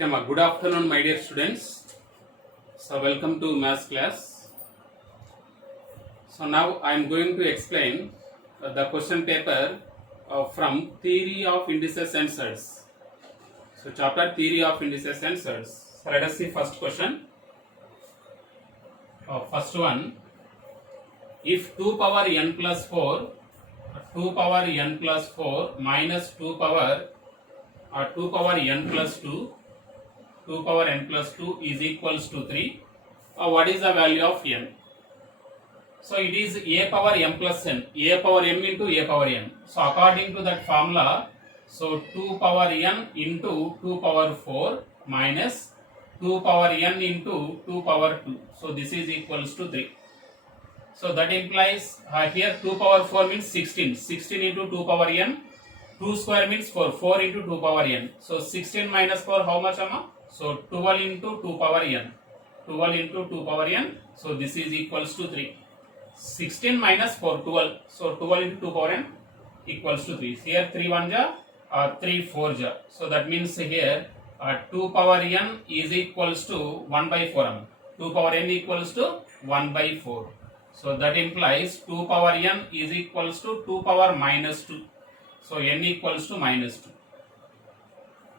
Okay, good afternoon, my dear students. So, welcome to maths class. So, now I am going to explain the question paper from Theory of Indices and Surds. So, chapter Theory of Indices and Surds. So, let us see first question. First one, if 2 power n plus 4, 2 power n plus 4 minus 2 power n plus 2, 2 power n plus 2 is equals to 3. What is the value of n? So it is a power m plus n, a power m into a power n. So according to that formula, so 2 power n into 2 power 4 minus 2 power n into 2 power 2. So this is equals to 3. So that implies here 2 power 4 means 16. 16 into 2 power n. 2 square means 4. 4 into 2 power n. So 16 minus 4 how much amma? So 12 into 2 power n. 12 into 2 power n. So this is equals to 3. 16 minus 4, 12. So 12 into 2 power n equals to 3. Here 3 1 ja, 3 4 ja. So that means here 2 power n is equals to 1 by 4. 2 power n equals to 1 by 4. So that implies 2 power n is equals to 2 power minus 2. So n equals to minus 2.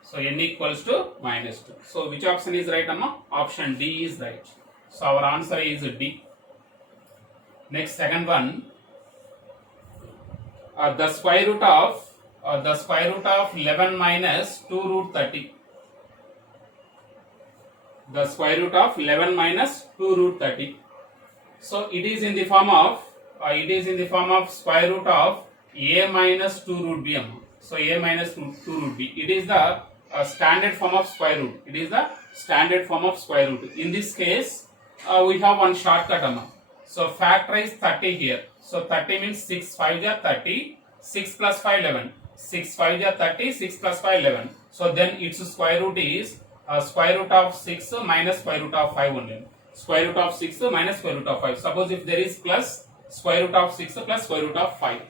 So n equals to minus 2. So which option is right, amma? Option D is right. So our answer is D. Next, second one, the square root of 11 minus 2 root 30. The square root of 11 minus 2 root 30. So it is in the form of square root of a minus 2 root b. So a minus 2 root b. It is the standard form of square root. It is the standard form of square root. In this case, we have one shortcut. So factorize 30 here. So 30 means 6 5 are 30. 6 plus 5 11. 6 5 are 30. 6 plus 5 11. So then its square root is square root of 6 minus square root of 5 only. Square root of 6 minus square root of 5. Suppose if there is plus square root of 6 plus square root of 5.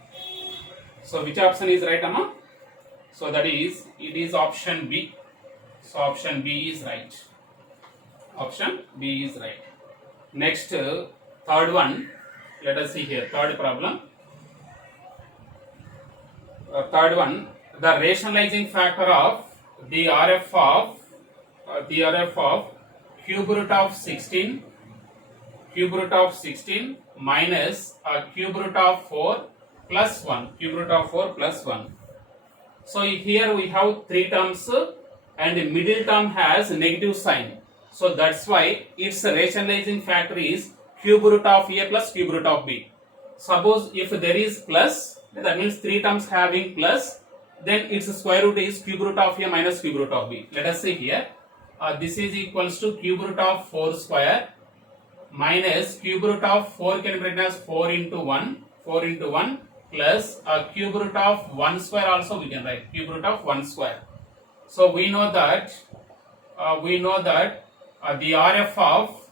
So which option is right, amma? So that is, it is option B. So option B is right. Option B is right. Next, third one. Let us see here. Third problem. Third one. The rationalizing factor of the RF of cube root of 16 minus cube root of 4 plus 1. Cube root of 4 plus 1. So here we have three terms and the middle term has negative sign. So that's why its rationalizing factor is cube root of a plus cube root of b. Suppose if there is plus, that means three terms having plus, then its square root is cube root of a minus cube root of b. Let us see here. This is equals to cube root of 4 square minus cube root of 4 can be written as 4 into 1 plus cube root of 1 square also we can write cube root of 1 square. So we know that the RF of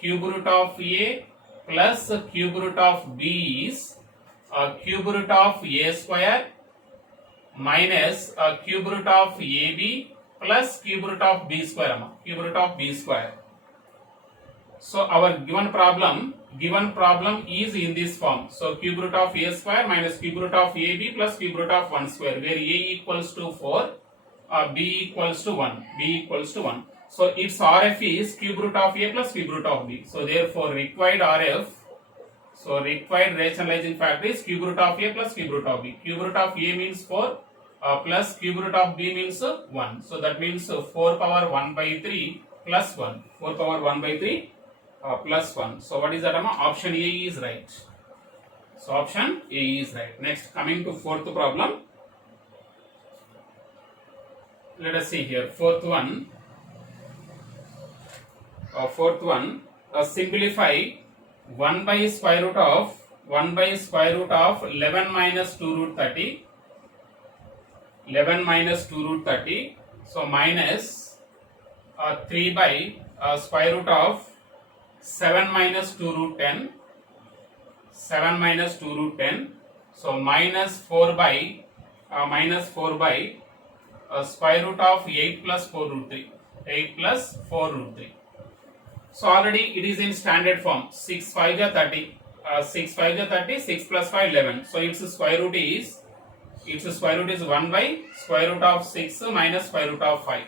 cube root of a plus cube root of b is cube root of a square minus cube root of ab plus cube root of b square. Cube root of b square. So our given problem is in this form. So cube root of a square minus cube root of ab plus cube root of 1 square, where a equals to 4, b equals to 1. So its RF is cube root of a plus cube root of b. So therefore required RF, so required rationalizing factor is cube root of a plus cube root of b. Cube root of a means 4 plus cube root of b means 1. So that means 4 power 1 by 3 plus 1. 4 power 1 by 3 plus 1. So what is that, amma? Option A is right. So option A is right. Next, coming to fourth problem. Let us see here. Fourth one. Simplify 1 by square root of 11 minus 2 root 30. 11 minus 2 root 30. So minus 3 by square root of 7 minus 2 root 10. 7 minus 2 root 10. So minus 4 by square root of 8 plus 4 root 3. 8 plus 4 root 3. So already it is in standard form. 6 5 ja 30. 6 5 ja 30. 6 plus 5 11. So its square root is 1 by square root of 6 minus square root of 5.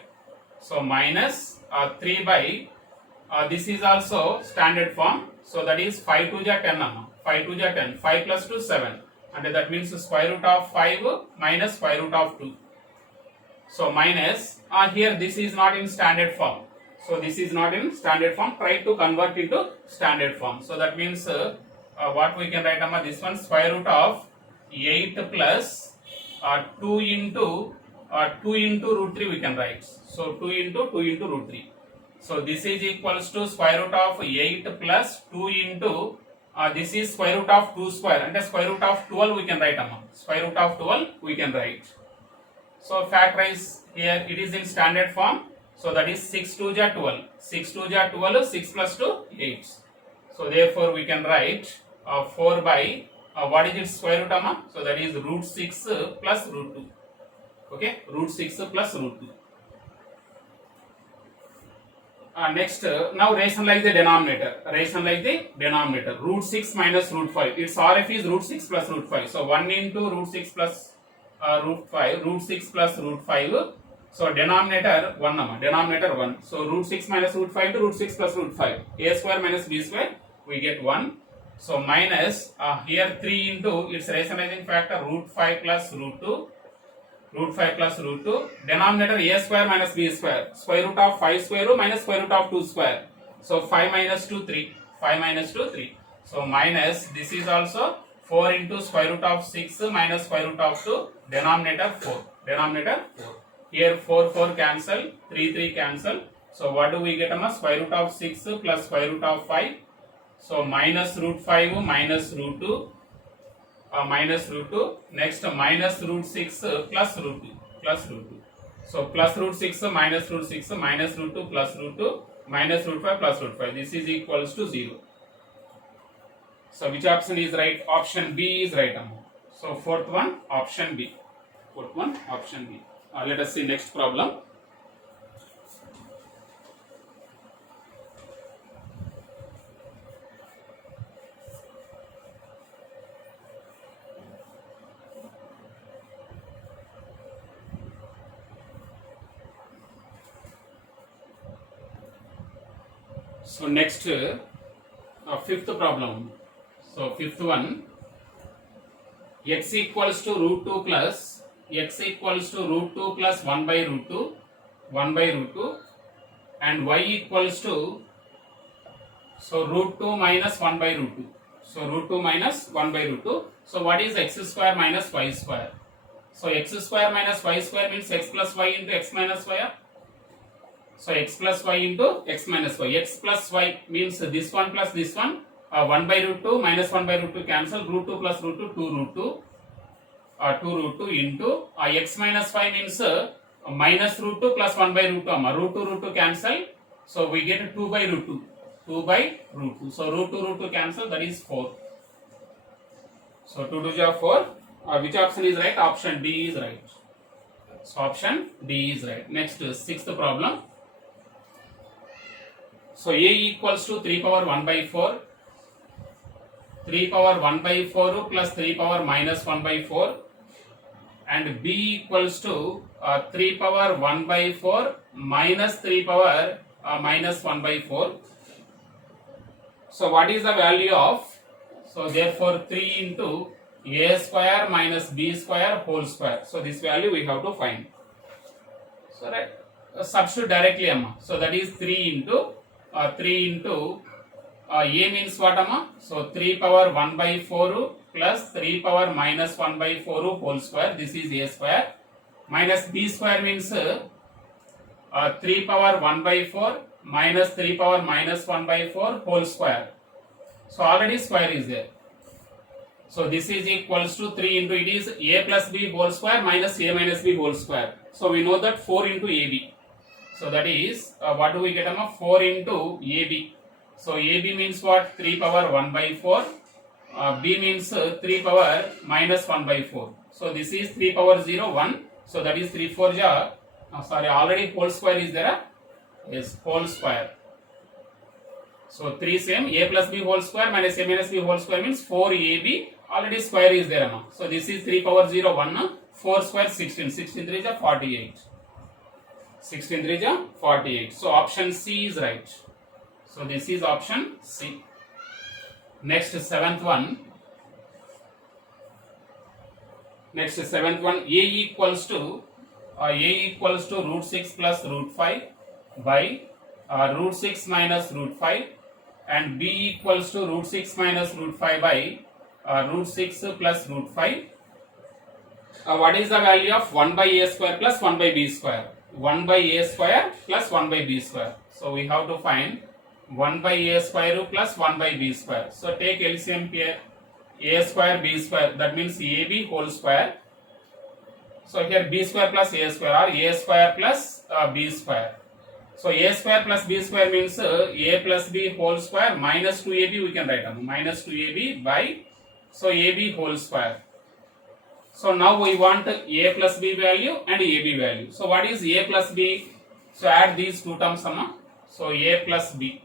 So minus 3 by this is also standard form. So that is 5 2 ja 10 amma. 5 2 ja 10. 5 plus 2 7. And that means square root of 5 minus square root of 2. So minus here this is not in standard form. So this is not in standard form. Try to convert into standard form. So that means what we can write amma, this one square root of 8 plus 2 into root 3 we can write. So 2 into root 3. So this is equals to square root of 8 plus 2 into this is square root of 2 square and square root of 12 we can write amma. Square root of 12 we can write. So factorize here it is in standard form. So that is 6 2 ja 12. 6 2 ja 12. 6 plus 2 8. So therefore we can write 4 by what is its square root amma? So that is root 6 plus root 2. Okay, root 6 plus root 2. Next, now rationalize the denominator. Rationalize the denominator. Root 6 minus root 5. Its RF is root 6 plus root 5. So 1 into root 6 plus root 5. Root 6 plus root 5. So denominator 1 nama. Denominator 1. So root 6 minus root 5 to root 6 plus root 5. A square minus b square. We get 1. So minus here 3 into its rationalizing factor root 5 plus root 2. Root 5 plus root 2. Denominator a square minus b square. Square root of 5 square root minus square root of 2 square. So 5 minus 2 3. 5 minus 2 3. So minus this is also 4 into square root of 6 minus square root of 2. Denominator 4. Denominator 4. Here 4 4 cancel. 3 3 cancel. So what do we get? Square root of 6 plus square root of 5. So minus root 5 minus root 2. Minus root 2. Next minus root 6 plus root 2. Plus root 2. So plus root 6 minus root 6 minus root 2 plus root 2 minus root 5 plus root 5. This is equals to 0. So which option is right? Option B is right. So fourth one, option B. Fourth one, option B. Let us see next problem. So next fifth problem. So fifth one, x equals to root 2 plus x equals to root 2 plus 1 by root 2 and y equals to so root 2 minus 1 by root 2. So root 2 minus 1 by root 2. So what is x square minus y square? So x square minus y square means x plus y into x minus y. So x plus y into x minus y. X plus y means this one plus this one. 1 by root 2 minus 1 by root 2 cancel. Root 2 plus root 2, 2 root 2. 2 root 2 into x minus y means minus root 2 plus 1 by root 2. Root 2 cancel. So we get 2 by root 2. 2 by root 2. So root 2 cancel. That is 4. So 2 2 is 4. Which option is right? Option D is right. So option D is right. Next, sixth problem. So a equals to 3 power 1 by 4. 3 power 1 by 4 plus 3 power minus 1 by 4. And b equals to 3 power 1 by 4 minus 3 power minus 1 by 4. So what is the value of? So therefore 3 into a square minus b square whole square. So this value we have to find. So right, substitute directly amma. So that is 3 into a means what amma? So 3 power 1 by 4 plus 3 power minus 1 by 4 whole square. This is a square. Minus b square means 3 power 1 by 4 minus 3 power minus 1 by 4 whole square. So already square is there. So this is equals to 3 into it is a plus b whole square minus a minus b whole square. So we know that 4 into ab. So that is what do we get? 4 into ab. So ab means what? 3 power 1 by 4. B means 3 power minus 1 by 4. So this is 3 power 0 1. So that is 3 4 ja Sorry, already whole square is there. Yes, whole square. So 3 same, a plus b whole square minus a minus b whole square means 4ab. Already square is there. So this is 3 power 0, 1. 4 square 16. 16 3 is 48. 16 3 is 48. So option C is right. So this is option C. Next, seventh one. A equals to root 6 plus root 5 by root 6 minus root 5, and b equals to root 6 minus root 5 by root 6 plus root 5. What is the value of 1 by a square plus 1 by b square? 1 by a square plus 1 by b square. So we have to find 1 by a square plus 1 by b square. So take LCM here, a square b square, that means ab whole square. So here b square plus a square, or a square plus b square. So a square plus b square means a plus b whole square minus 2ab, we can write down minus 2ab by, so ab whole square. So now we want a plus b value and ab value. So what is a plus b? So add these two terms. So a plus b.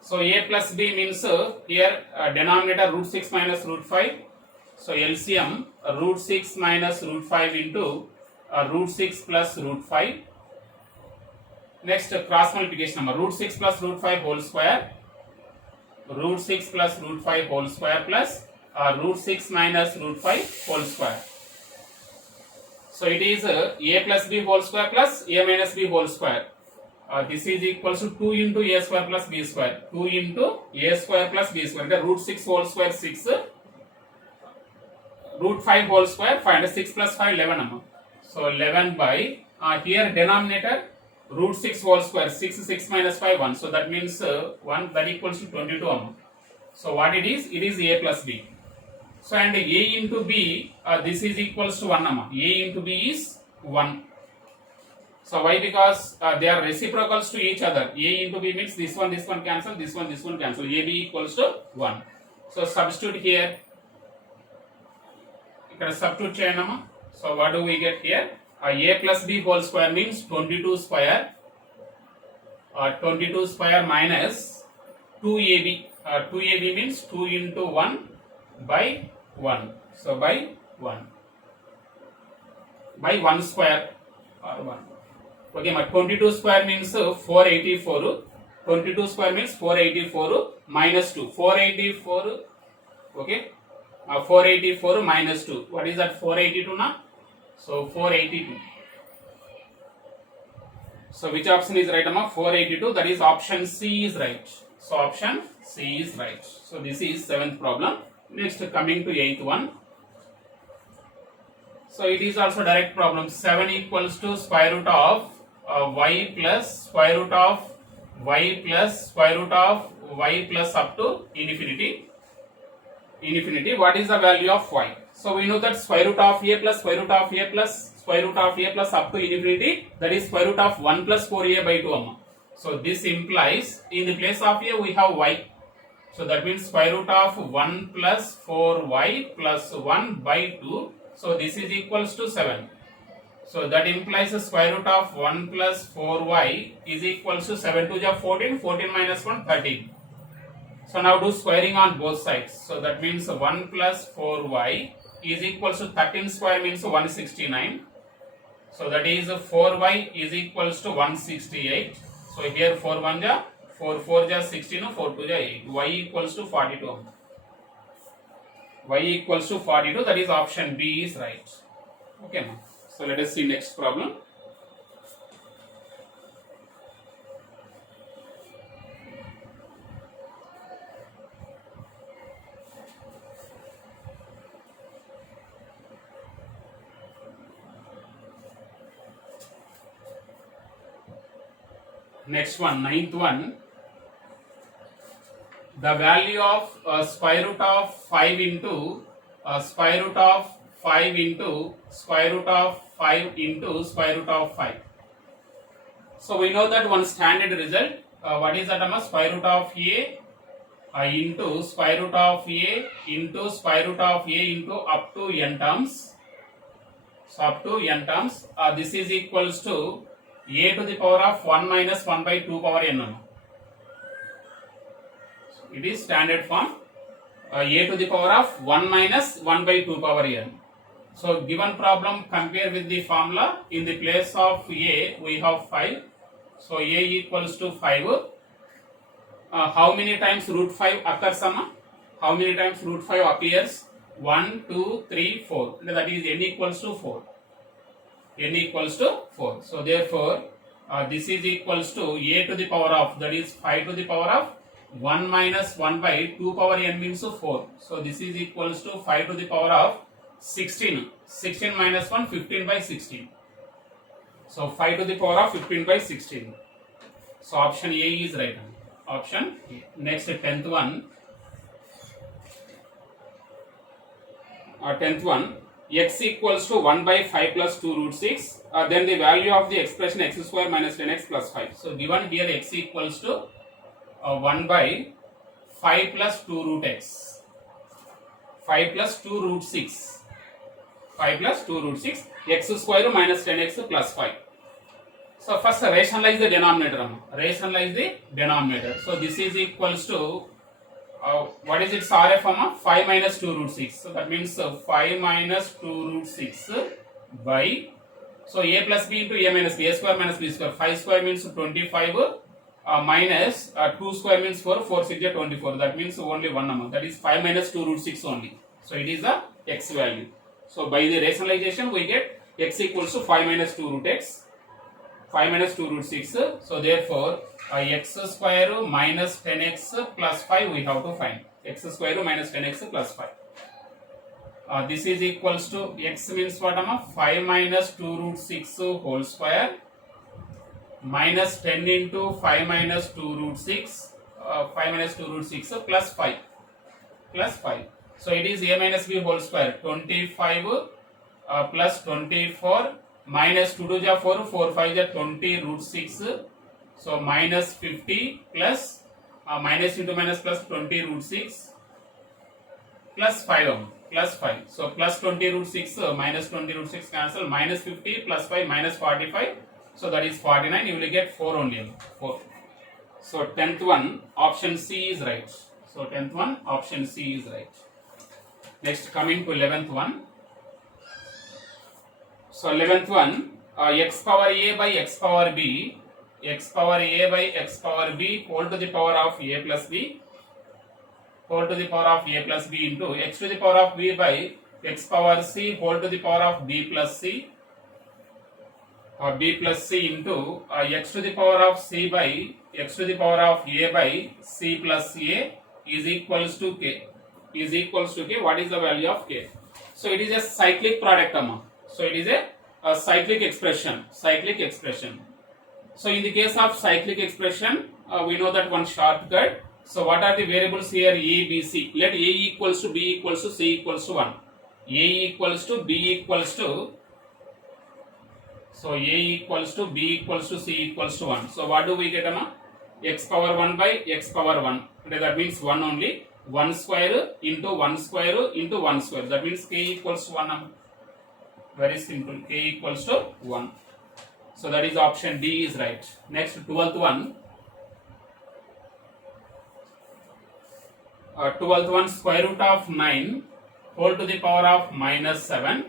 So a plus b means here denominator root 6 minus root 5. So LCM root 6 minus root 5 into root 6 plus root 5. Next, cross multiplication number, root 6 plus root 5 whole square, root 6 plus root 5 whole square plus root 6 minus root 5 whole square. So it is a plus b whole square plus a minus b whole square. This is equals to 2 into a square plus b square. 2 into a square plus b square. The root 6 whole square 6. Root 5 whole square 5. 6 plus 5 11. So 11 by here denominator root 6 whole square 6. 6 minus 5 1. So that means 1, that equals to 22. So what it is? It is a plus b. So and a into b, this is equals to 1. A into b is 1. So why? Because they are reciprocals to each other. A into b means this one cancel, this one cancel. AB equals to 1. So substitute here. Substitute cheyanama. So what do we get here? A plus b whole square means 22 square. 22 square minus 2ab. 2ab means 2 into 1 by 1. So by 1. By 1 square or 1. Okay, my 22 square means 484. 22 square means 484 minus 2. 484. Okay. 484 minus 2. What is that? 482 now? So 482. So which option is right? 482. That is option C is right. So option C is right. So this is 7th problem. Next, coming to 8th one. So it is also direct problem. 7 equals to square root of y plus square root of y plus square root of y plus up to infinity. What is the value of y? So we know that square root of a plus square root of a plus square root of a plus up to infinity, that is square root of 1 plus 4a by 2. So this implies in the place of a we have y. So that means square root of 1 plus 4y plus 1 by 2. So this is equals to 7. So that implies the square root of 1 plus 4y is equals to 7 to the 14, 14 minus 1, 13. So now do squaring on both sides. So that means 1 plus 4y is equals to 13 square means 169. So that is 4y is equals to 168. So here 4 1 ja, 4 4 ja 16, 4 2 ja 8. Y equals to 42. Y equals to 42. That is option B is right. Okay. So let us see next problem. Next one, 9th one. The value of square root of 5 into square root of 5 into square root of 5 into square root of 5. So we know that one standard result. What is that? Square root of a into square root of a into square root of a into up to n terms. So up to n terms. This is equals to a to the power of 1 minus 1 by 2 power n. It is standard form. A to the power of 1 minus 1 by 2 power n. So given problem, compare with the formula. In the place of a we have 5. So a equals to 5. How many times root 5 occurs? How many times root 5 appears? 1, 2, 3, 4. That is n equals to 4. N equals to 4. So therefore, this is equals to a to the power of, that is 5 to the power of 1 minus 1 by 2 power n means 4. So this is equals to 5 to the power of 16. 16 minus 1, 15 by 16. So 5 to the power of 15 by 16. So option A is right. Option A. Next, 10th one. 10th one. X equals to 1 by 5 plus 2 root 6. Then the value of the expression x square minus 10x plus 5. So given here x equals to 1 by 5 plus 2 root x. 5 plus 2 root 6. 5 plus 2 root 6. X square minus 10x plus 5. So first rationalize the denominator. Rationalize the denominator. So this is equals to what is its RF? 5 minus 2 root 6. So that means 5 minus 2 root 6 by, so a plus b into a minus b, a square minus b square. 5 square means 25 minus 2 square means 4, 4 6 is 24. That means only one number. That is 5 minus 2 root 6 only. So it is the x value. So by the rationalization we get x equals to 5 minus 2 root x. 5 minus 2 root 6. So therefore, x square minus 10x plus 5 we have to find. X square minus 10x plus 5. This is equals to x means what? 5 minus 2 root 6 whole square minus 10 into 5 minus 2 root 6. 5 minus 2 root 6 plus 5. Plus 5. So it is a minus b whole square. 25 plus 24. Minus 2 to the 4, 4 5 is 20 root 6. So minus 50 plus minus into minus plus 20 root 6 plus 5 plus 5. So plus 20 root 6 minus 20 root 6 cancel, minus 50 plus 5 minus 45. So that is 49. You will get 4 only. 4. So 10th one option C is right. So 10th one option C is right. Next, coming to 11th one. So 11th one, x power a by x power b, x power a by x power b whole to the power of a plus b, whole to the power of a plus b into x to the power of b by x power c whole to the power of b plus c, b plus c into x to the power of c by x to the power of a by c plus a is equals to k. Is equals to k. What is the value of k? So it is a cyclic product. So it is a cyclic expression. Cyclic expression. So in the case of cyclic expression, we know that one shortcut. So what are the variables here? A, B, C. Let A equals to B equals to C equals to 1. A equals to B equals to. So A equals to B equals to C equals to 1. So what do we get? X power 1 by x power 1. That means 1 only. 1 square into 1 square into 1 square. That means k equals to 1. Very simple. K equals to 1. So that is option D is right. Next, 12th one. 12th one, square root of 9 whole to the power of minus 7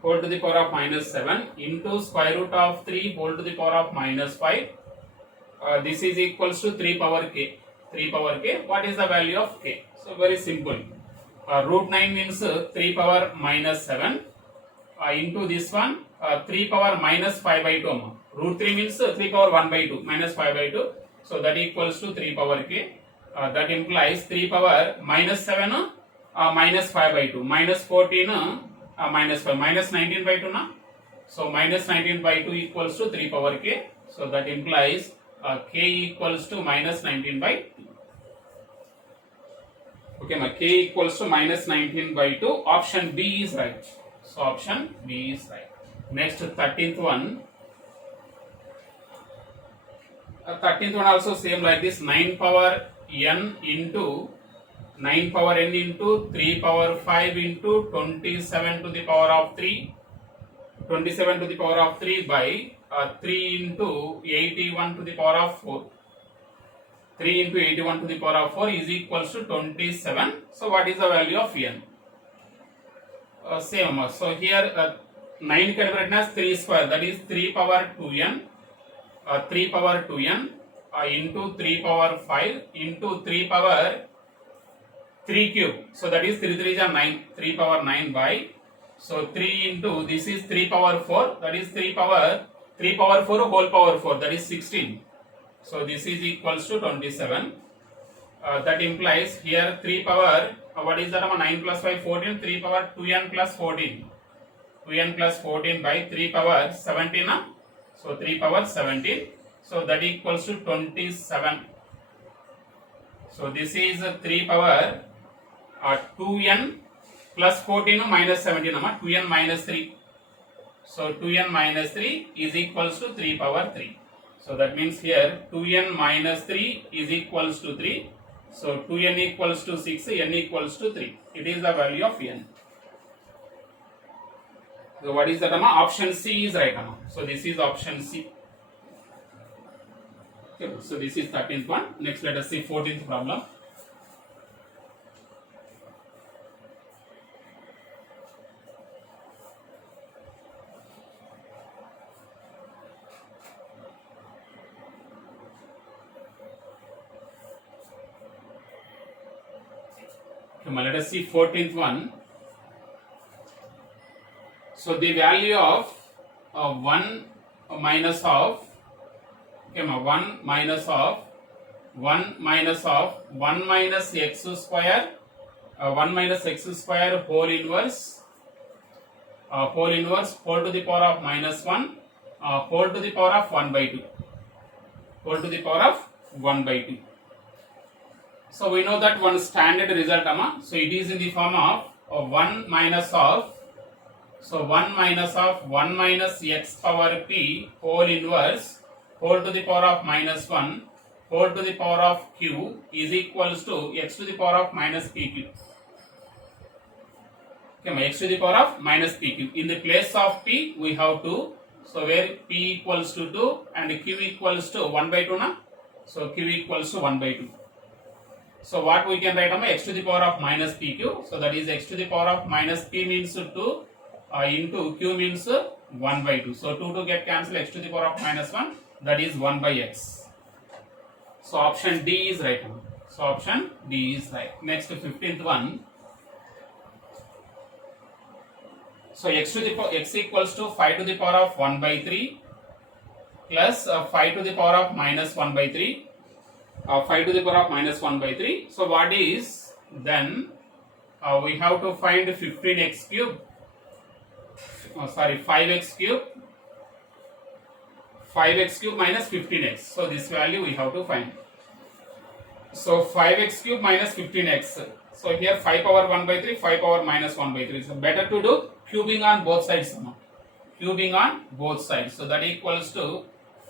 whole to the power of minus 7 into square root of 3 whole to the power of minus 5. This is equals to 3 power k. 3 power k. What is the value of k? So very simple. Root 9 means 3 power minus 7 into this one 3 power minus 5 by 2. Root 3 means 3 power 1 by 2 minus 5 by 2. So that equals to 3 power k. That implies 3 power minus 7 minus 5 by 2 minus 14 minus 5 minus 19 by 2 na. So minus 19 by 2 equals to 3 power k. So that implies k equals to minus 19 by 2. Okay, k equals to minus 19 by 2. Option B is right. So option B is right. Next, 13th one. 13th one also same like this. 9 power n into 9 power n into 3 power 5 into 27 to the power of 3 27 to the power of 3 by 3 into 81 to the power of 4. 3 into 81 to the power of 4 is equals to 27. So what is the value of n? Same. So here 9 can be written as 3 square, that is 3 power 2n, 3 power 2n into 3 power 5 into 3 power 3 cube. So that is 3 3 is 9, 3 power 9 by, so 3 into, this is 3 power 4, that is 3 power 4 whole power 4, that is 16. So this is equals to 27. That implies here 3 power, what is that? 9 plus 5, 14, 3 power 2n plus 14. 2n plus 14 by 3 power 17. So 3 power 17. So that equals to 27. So this is 3 power 2n plus 14 minus 17. 2n minus 3. So 2n minus 3 is equals to 3 power 3. So that means here 2n minus 3 is equals to 3. So 2n equals to 6, n equals to 3. It is the value of n. So what is that? Option C is right. So this is option C. Okay, so this is 13th one. Next let us see 14th problem. Let us see 14th one. So the value of 1 minus of 1 minus of 1 minus of 1 minus x square 1 minus x square whole inverse whole to the power of minus 1 whole to the power of 1 by 2 whole to the power of 1 by 2. So we know that one standard result, so it is in the form of 1 minus of, so 1 minus of 1 minus x power p whole inverse whole to the power of minus 1 whole to the power of q is equals to x to the power of minus pq. Okay, x to the power of minus pq. In the place of p we have 2, so where p equals to 2 and q equals to 1 by 2 na, so q equals to 1 by 2. So what we can write x to the power of minus pq, so that is x to the power of minus p means 2 into q means 1 by 2. So 2 to get cancelled, x to the power of minus 1, that is 1 by x. So option D is right. So option D is right. Next 15th one. So x equals to 5 to the power of 1 by 3 plus 5 to the power of minus 1 by 3. 5 to the power of minus 1 by 3. So what is then we have to find 15x cube, 5x cube, 5x cube minus 15x. So this value we have to find. So 5x cube minus 15x. So here 5 power 1 by 3, 5 power minus 1 by 3. So better to do cubing on both sides. Cubing on both sides. So that equals to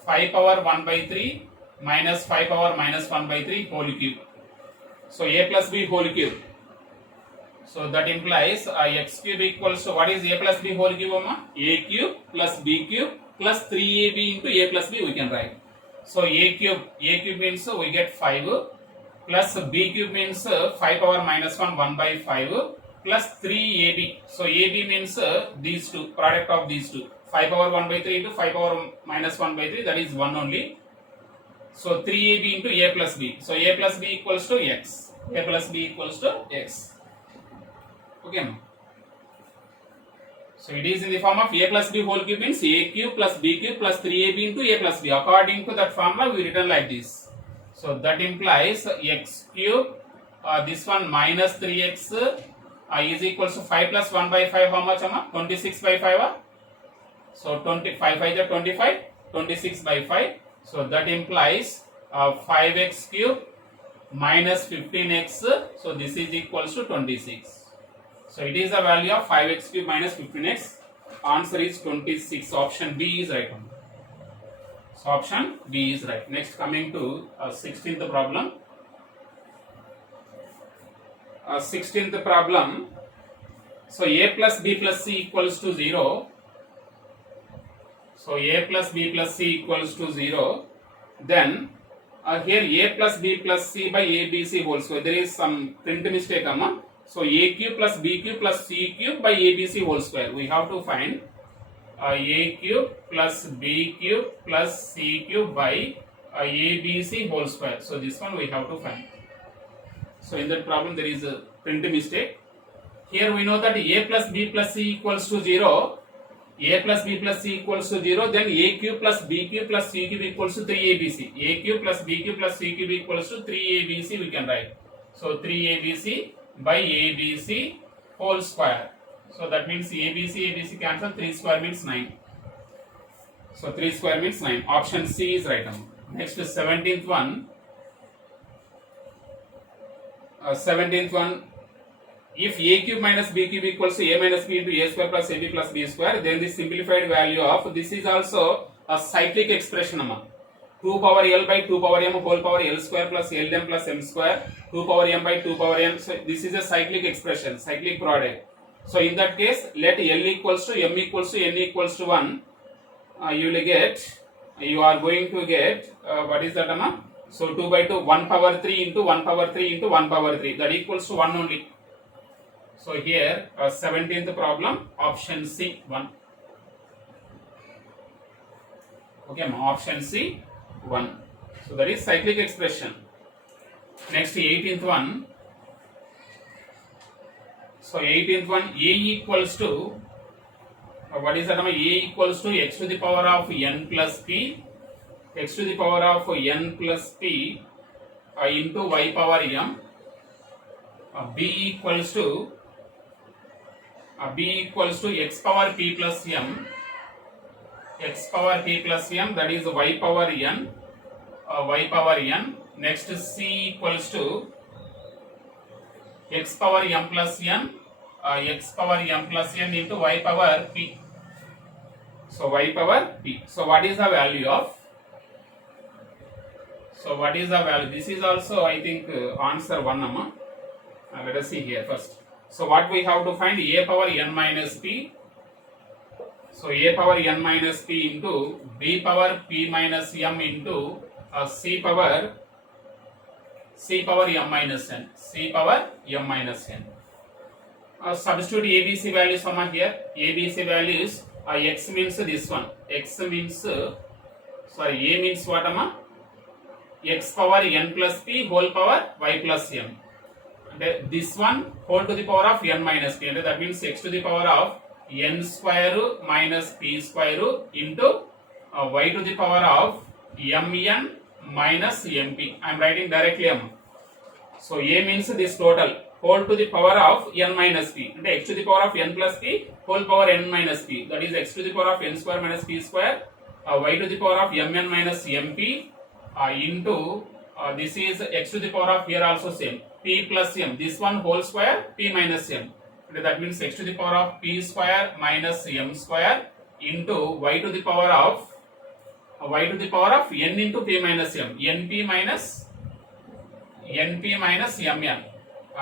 5 power 1 by 3 minus 5 power minus 1 by 3 whole cube. So a plus b whole cube. So that implies x cube equals to, what is a plus b whole cube? A cube plus b cube plus 3ab into a plus b we can write. So a cube means we get 5 plus b cube means 5 power minus 1 1 by 5 plus 3ab. So ab means these two, product of these two, 5 power 1 by 3 into 5 power minus 1 by 3, that is 1 only. So 3ab into a plus b. So a plus b equals to x. A plus b equals to x. Okay. So it is in the form of a plus b whole cube means a cube plus b cube plus 3ab into a plus b. According to that formula we written like this. So that implies x cube, this one minus 3x is equals to 5 plus 1 by 5, how much? 26 by 5. So 25 5 is 25, 26 by 5. So that implies 5x cube minus 15x. So this is equals to 26. So it is the value of 5x cube minus 15x. Answer is 26. Option B is right. So option B is right. Next coming to 16th problem. 16th problem. So a plus b plus c equals to 0. So a plus b plus c equals to 0. Then here a plus b plus c by abc whole square. There is some print mistake, amma. So a cube plus b cube plus c cube by abc whole square. We have to find a cube plus b cube plus c cube by abc whole square. So this one we have to find. So in that problem there is a print mistake. Here we know that a plus b plus c equals to 0. A plus b plus c equals to 0. Then a cube plus b cube plus c cube equals to 3abc. A cube plus b cube plus c cube equals to 3abc we can write. So 3abc by abc whole square. So that means abc cancel, 3 square means 9. So 3 square means 9. Option C is right. Next 17th one. 17th one. If a cube minus b cube equals to a minus b into a square plus ab plus b square, then the simplified value of this is also a cyclic expression. 2 power l by 2 power m whole power l square plus lm plus m square, 2 power m by 2 power m. So this is a cyclic expression, cyclic product. So in that case, let l equals to m equals to n equals to 1. You are going to get what is that, amma? So 2 by 2, 1 power 3 into 1 power 3 into 1 power 3. That equals to 1 only. So here 17th problem, option C, 1. Okay, option C, 1. So that is cyclic expression. Next 18th one. So 18th one, a equals to what is that? A equals to x to the power of n plus p, x to the power of n plus p into y power m. B equals to x power p plus m, x power p plus m, that is y power n, y power n. Next C equals to x power m plus n, x power m plus n into y power p. So y power p. So what is the value of? So what is the value? This is also, I think, answer 1, amma. Let us see here first. So what we have to find? A power n minus p. So a power n minus p into b power p minus m into c power m minus n. C power m minus n. Substitute ABC values from here. ABC values x means this one. X means A means what, amma? X power n plus p whole power y plus m. This one whole to the power of n minus p, and that means x to the power of n square minus p square into y to the power of mn minus mp. I am writing directly m. So a means this total whole to the power of n minus p, and x to the power of n plus p whole power n minus p, that is x to the power of n square minus p square, y to the power of mn minus mp into this is x to the power of, here also same, p plus m, this one whole square p minus m, and that means x to the power of p square minus m square into y to the power of n into p minus m, np minus mn,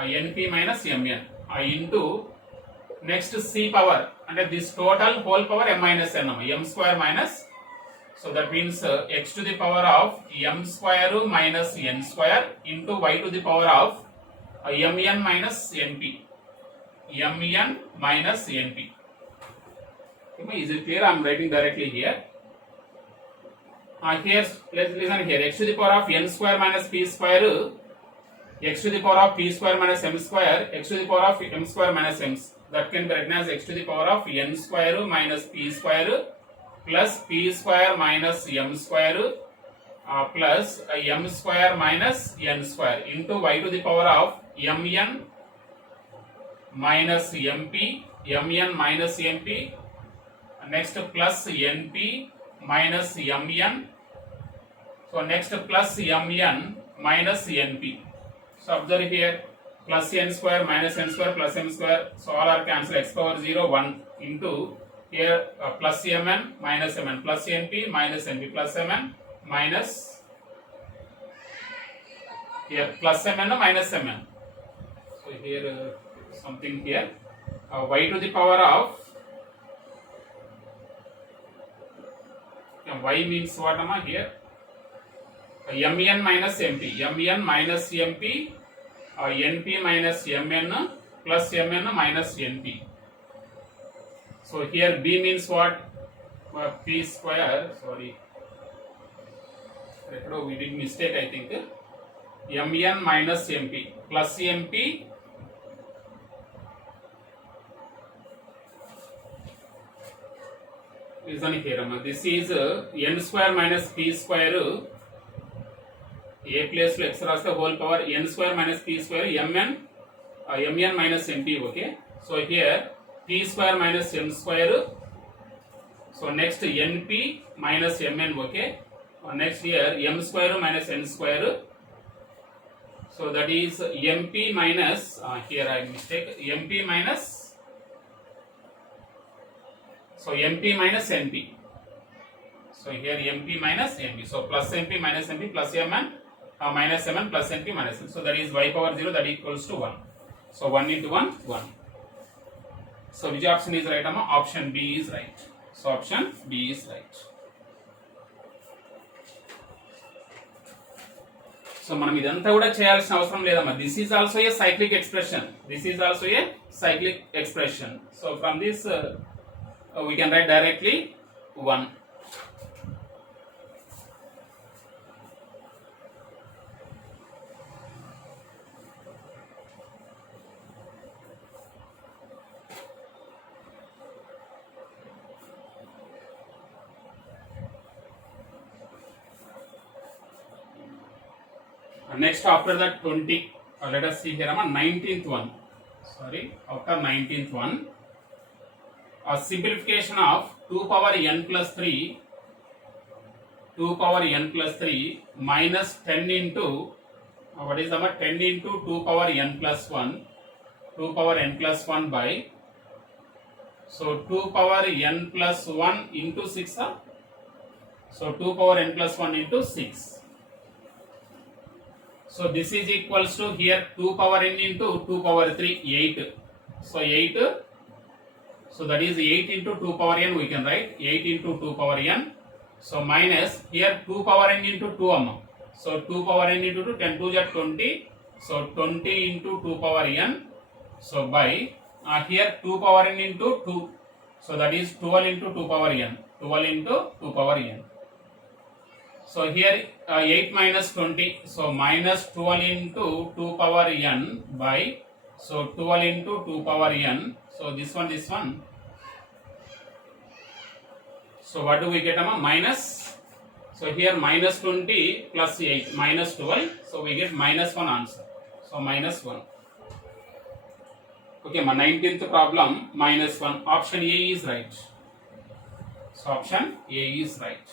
np minus mn into next c power, and this total whole power m minus n, m square minus. So that means x to the power of m square minus n square into y to the power of mn minus np. Mn minus np. Okay, is it clear? I am writing directly here. Here, let's listen here. X to the power of n square minus p square, x to the power of p square minus m square, x to the power of m square minus m. That can be written as x to the power of n square minus p square plus p square minus m square plus m square minus n square into y to the power of mn minus mp, mn minus mp, next plus np minus mn. So next plus mn minus np. So observe here, plus n square minus n square plus m square. So all are cancelled. X power 0 1 into here plus mn minus mn plus np minus np plus mn minus here plus mn minus mn. So here something here y to the power of Y means what here? Mn minus Mp. Mn minus Mp, Np minus Mn plus Mn minus Np. So here B means what? P square. Sorry, we did mistake, I think. Mn minus Mp plus Mp listen here. This is n square minus p square. A place to x raste whole power n square minus p square mn minus mp. Okay, so here p square minus m square. So next np minus mn. Okay, next here m square minus n square. So that is mp minus here I mistake, mp minus, so mp minus np. So here mp minus np. So plus mp minus np plus mn minus mn plus np minus n. So that is y power 0, that equals to 1. So 1 into 1, 1. So which option is right? Option B is right. So option B is right. So మనం ఇదంతా కూడా చేయాల్సిన అవసరం లేదమ్మా. This is also a cyclic expression. This is also a cyclic expression. So from this we can write directly 1. Next after that 20, let us see here 19th one. Sorry, after 19th one, a simplification of 2 power n plus 3, 2 power n plus 3 minus 10 into what is 10 into 2 power n plus 1, 2 power n plus 1 by, so 2 power n plus 1 into 6. So 2 power n plus 1 into 6. So this is equals to here 2 power n into 2 power 3, 8. So 8. So that is 8 into 2 power n we can write, 8 into 2 power n. So minus here 2 power n into 2 amma. So 2 power n into 2, 10 2 is 20. So 20 into 2 power n. So by here 2 power n into 2. So that is 12 into 2 power n. 12 into 2 power n. So here 8 minus 20, so minus 12 into 2 power n by, so 12 into 2 power n. So this one. So what do we get? Minus. So here minus 20 plus 8 minus 12. So we get minus 1 answer. So minus 1. Okay, my 19th problem minus 1. Option A is right. So option A is right.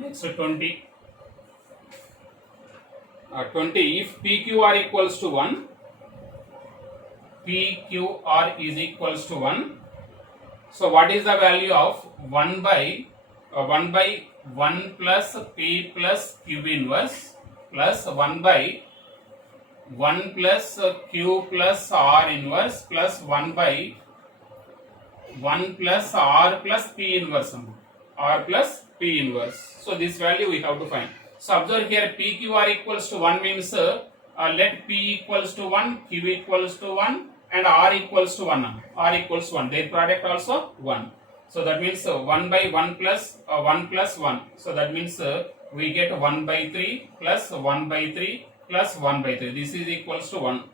Next 20. 20. If PQR equals to 1, PQR is equals to 1. So what is the value of 1 by 1 plus P plus Q inverse plus 1 by 1 plus Q plus R inverse plus 1 by 1 plus R plus P inverse. R plus P inverse. So this value we have to find. So observe here PQR equals to 1 means let P equals to 1, Q equals to 1 and R equals to 1. R equals 1. Their product also 1. So that means 1 by 1 plus 1 plus 1. So that means we get 1 by 3 plus 1 by 3 plus 1 by 3. This is equals to 1.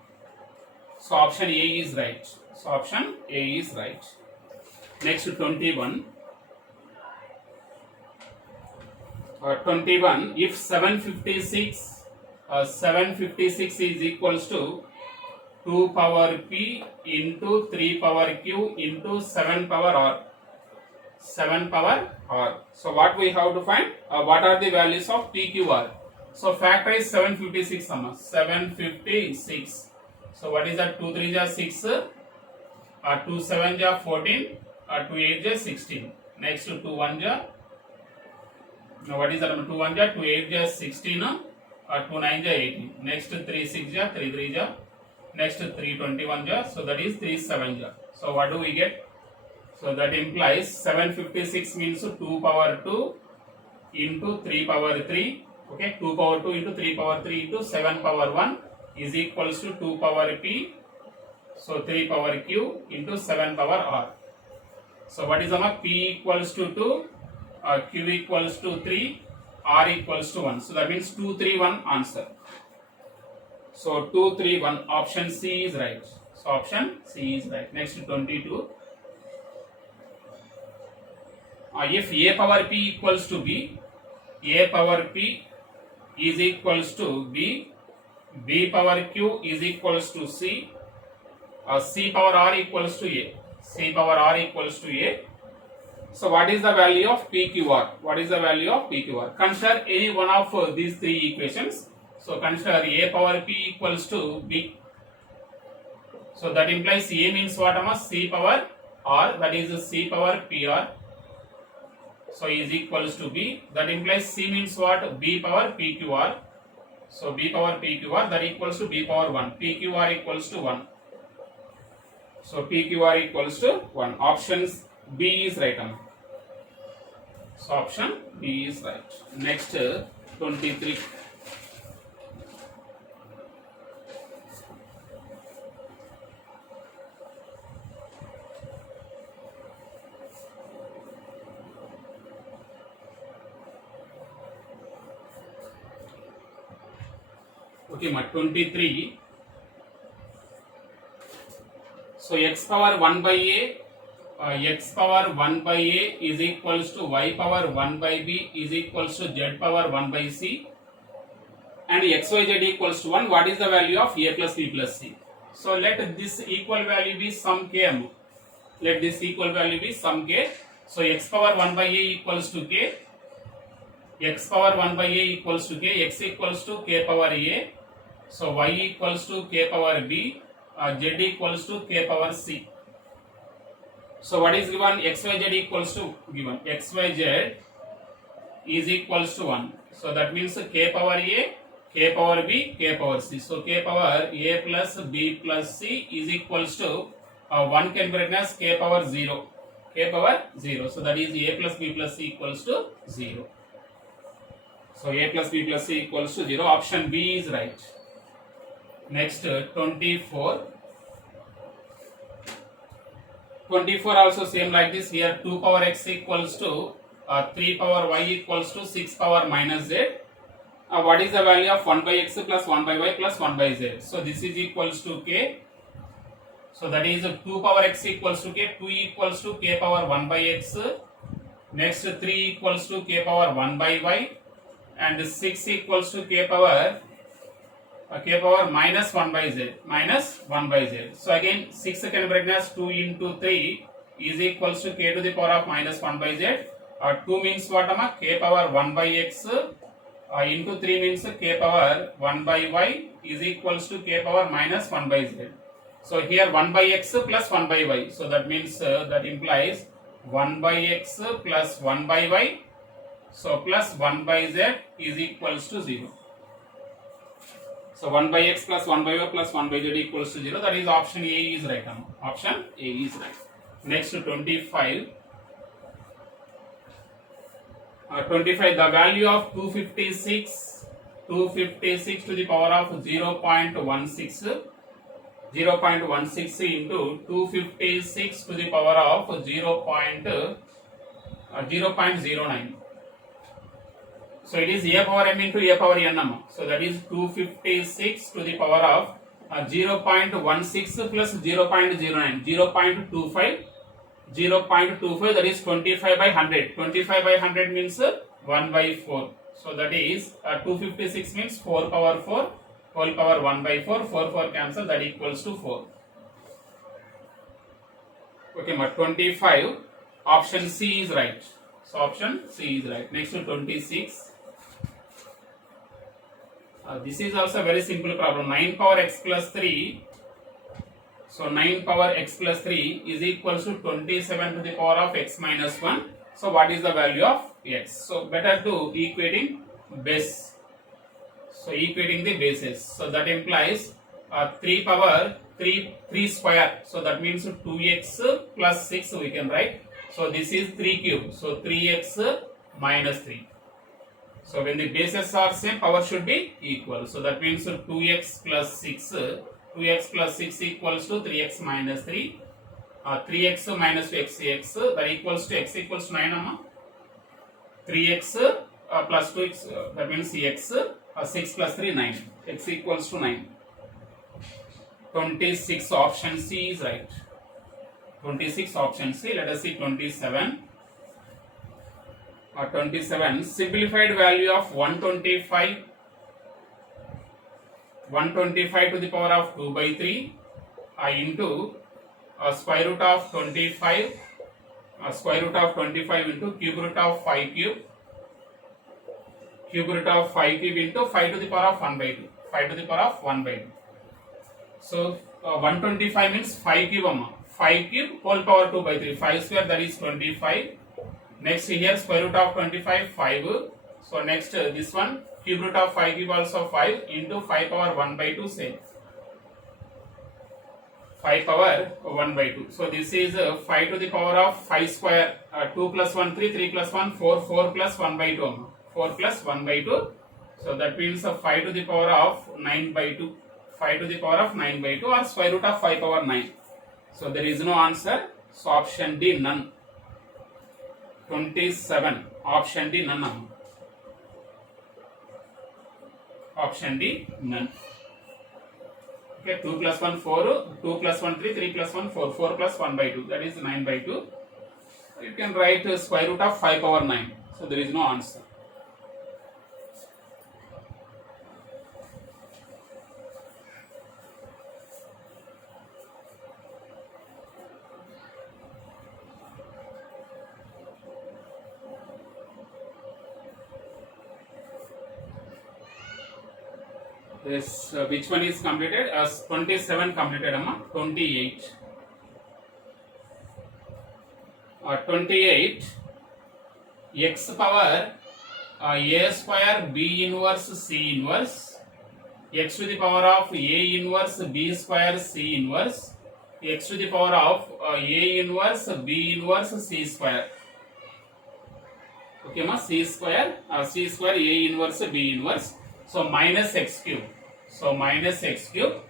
So option A is right. So option A is right. Next 21. 21. If 756 is equals to 2 power P into 3 power Q into 7 power R. 7 power R. So what we have to find? What are the values of PQR? So factorize 756. 756. So what is that? 2 3 is 6. 2 7 is 14. 2 8 is 16. Next 2 1 is. Now what is that? 2 1 is 2 8 is 16. 2 9 is 18. Next 3 6 is 3 3 is. Next 3 21 is. So that is 3 7 is. So what do we get? So that implies 756 means 2 power 2 into 3 power 3. Okay, 2 power 2 into 3 power 3 into 7 power 1 is equals to 2 power p. So 3 power q into 7 power r. So what is the mark? P equals to 2, q equals to 3, r equals to 1. So that means 2, 3, 1 answer. So 2, 3, 1 option C is right. So option C is right. Next 22. If a power p equals to b, a power p is equals to b, b power q is equals to c, c power r equals to a, c power r equals to a. So what is the value of PQR? What is the value of PQR? Consider any one of these three equations. So consider a power p equals to b. So that implies a means what? C power r, that is c power pr. So is equals to b. That implies c means what? B power pqr. So b power pqr, that equals to b power 1. Pqr equals to 1. So pqr equals to 1. Options B is right. So option B is right. Next 23. Okay, 23. So x power 1 by a, x power 1 by a is equals to y power 1 by b is equals to z power 1 by c, and xyz equals to 1. What is the value of a plus b plus c? So let this equal value be some k. Let this equal value be some k. So x power 1 by a equals to k, x power 1 by a equals to k, x equals to k power a, so y equals to k power b, z equals to k power c. So what is given? xyz equals to given xyz is equals to 1. So that means k power a, k power b, k power c. So k power a plus b plus c is equals to 1 can be written as k power 0. K power 0. So that is a plus b plus c equals to 0. So a plus b plus c equals to 0. Option B is right. Next 24. 24 also same like this. Here 2 power x equals to 3 power y equals to 6 power minus z. What is the value of 1 by x plus 1 by y plus 1 by z? So this is equals to k. So that is 2 power x equals to k. 2 equals to k power 1 by x. Next 3 equals to k power 1 by y. And 6 equals to k power minus 1 by z, minus 1 by z. So again 6 can be written as 2 into 3 is equals to k to the power of minus 1 by z. 2 means what? K power 1 by x into 3 means k power 1 by y is equals to k power minus 1 by z. So here 1 by x plus 1 by y. So that means that implies 1 by x plus 1 by y. So plus 1 by z is equals to 0. So 1 by x plus 1 by y plus 1 by z equals to 0. That is option A is right. Option A is right. Next 25. 25. The value of 256 to the power of 0.16 into 256 to the power of 0.09. So it is a power m into a power n. So that is 256 to the power of 0.16 plus 0.09, 0.25, 0.25, that is 25 by 100. 25 by 100 means 1 by 4. So that is 256 means 4 power 4, whole power 1 by 4, 4 cancel, that equals to 4. Okay, but 25, option C is right. So option C is right. Next to 26. This is also a very simple problem. 9 power x plus 3. So 9 power x plus 3 is equals to 27 to the power of x minus 1. So what is the value of x? So better to equating base. So equating the bases. So that implies 3 power 3 square. So that means 2x plus 6 we can write. So this is 3 cube. So 3x minus 3. So when the bases are same, power should be equal. So that means 2x plus 6. 2x plus 6 equals to 3x minus 3. 3x minus 2x, that equals to x equals to 9. 3x plus 2x, that means x. 6 plus 3, 9. X equals to 9. 26 option C is right. 26 option C. Let us see 27. 27 simplified value of 125 to the power of 2 by 3 into square root of 25 square root of 25 into cube root of 5 cube root of 5 cube into 5 to the power of 1 by 2 5 to the power of 1 by 2. So 125 means 5 cube 5 cube whole power 2 by 3 5 square, that is 25. Next here square root of 25 5. So next this one cube root of 5 cube also 5 into 5 power 1 by 2 same 5 power 1 by 2. So this is 5 to the power of 5 square. 2 plus 1 3, 3 plus 1 4, 4 plus 1 by 2 4 plus 1 by 2. So that means 5 to the power of 9 by 2 5 to the power of 9 by 2 or square root of 5 power 9. So there is no answer. So option D none. 27 option D none. Option D none. Okay, 2 plus 1 4, 2 plus 1 3, 3 plus 1 4, 4 plus 1 by 2, that is 9 by 2. You can write square root of 5 power 9. So there is no answer. This which one is completed? As 27 completed, 28. 28 x power a square b inverse c inverse x to the power of a inverse b square c inverse x to the power of a inverse b inverse c square. Okay, c square a inverse b inverse. So minus x cube. So minus x cube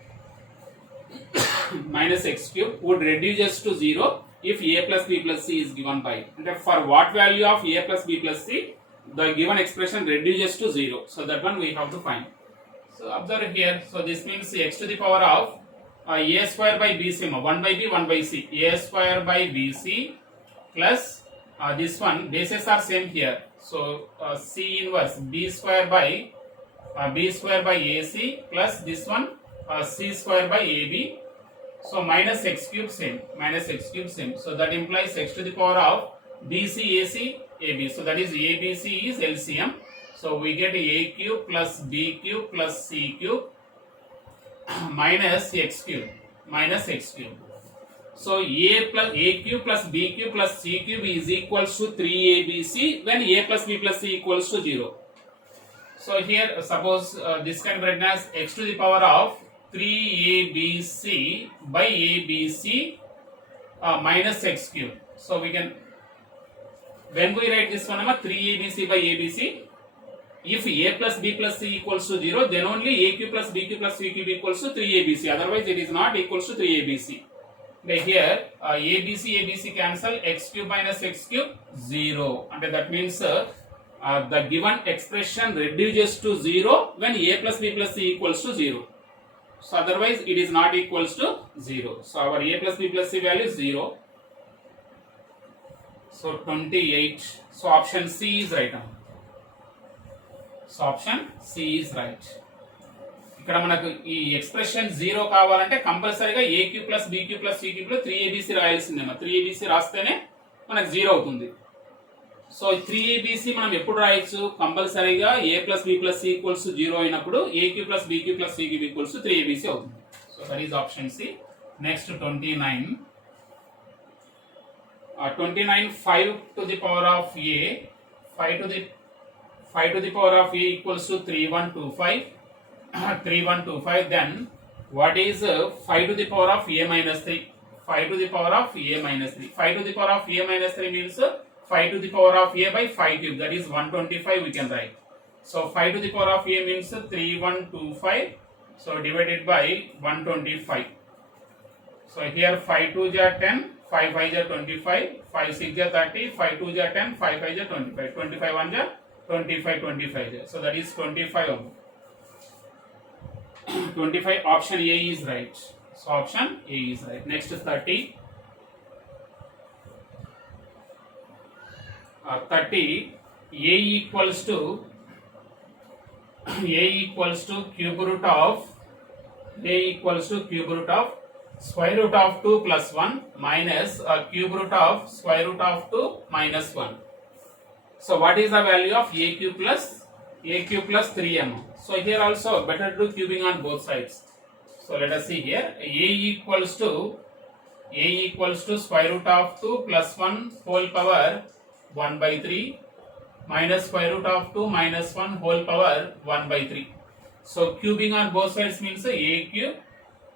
minus x cube would reduce to 0 if a plus b plus c is given by. And for what value of a plus b plus c, the given expression reduces to 0. So that one we have to find. So observe here. So this means x to the power of a square by bc, 1 by b 1 by c, a square by bc plus this one bases are same here. So c inverse b square by AC plus this one c square by AB. So minus x cube same. So that implies x to the power of BC AC AB. So that is ABC is LCM. So we get a cube plus b cube plus c cube minus x cube. So a cube plus b cube plus c cube is equals to 3abc when a plus b plus c equals to 0. So here suppose this can be written as x to the power of 3abc by abc minus x cube. So we can, when we write this one 3abc by abc, if a plus b plus c equals to 0, then only a cube plus b cube plus c cube equals to 3abc, otherwise it is not equals to 3abc. But here abc cancel, x cube minus x cube 0, and that means the given expression reduces to 0 when a plus b plus c equals to 0. So otherwise it is not equals to 0. So our a plus b plus c value is 0. So 28. So option C is right now. So option C is right. ఇక్కడ మనకు ఈ expression 0 కావాలంటే కంపల్సరీగా a cube plus b cube plus c cube లో 3abc రాయాల్సిందేమో. 3abc రాస్తేనే మనకు 0 అవుతుంది. So 3abc మనం ఎప్పుడు రాయొచ్చు? కంపల్సరీగా a plus b plus c equals to 0 అయినప్పుడు a cube plus b cube plus c cube equals to 3abc అవుతుంది. So that is option C. Next 29. 29 5 to the power of a, 5 to the power of a equals to 3125. 3125, then What is 5 to the power of a minus 3? 5 to the power of a minus 3. 5 to the power of a minus 3 means 5 to the power of a by 5 cube. That is 125 we can write. So 5 to the power of a means 3125. So divided by 125. So here 5 2 are 10, 5 5 are 25, 5 6 are 30, 5 2 are 10, 5 5 are 25, 25 1 are 25, 25. So that is 25. 25 option A is right. So option A is right. Next 30. 30 A equals to cube root of square root of 2 plus 1 minus cube root of square root of 2 minus 1. So what is the value of a cube plus 3m? So here also better do cubing on both sides. So let us see here. A equals to square root of 2 plus 1 whole power 1 by 3 minus square root of 2 minus 1 whole power 1 by 3. So cubing on both sides means a cube.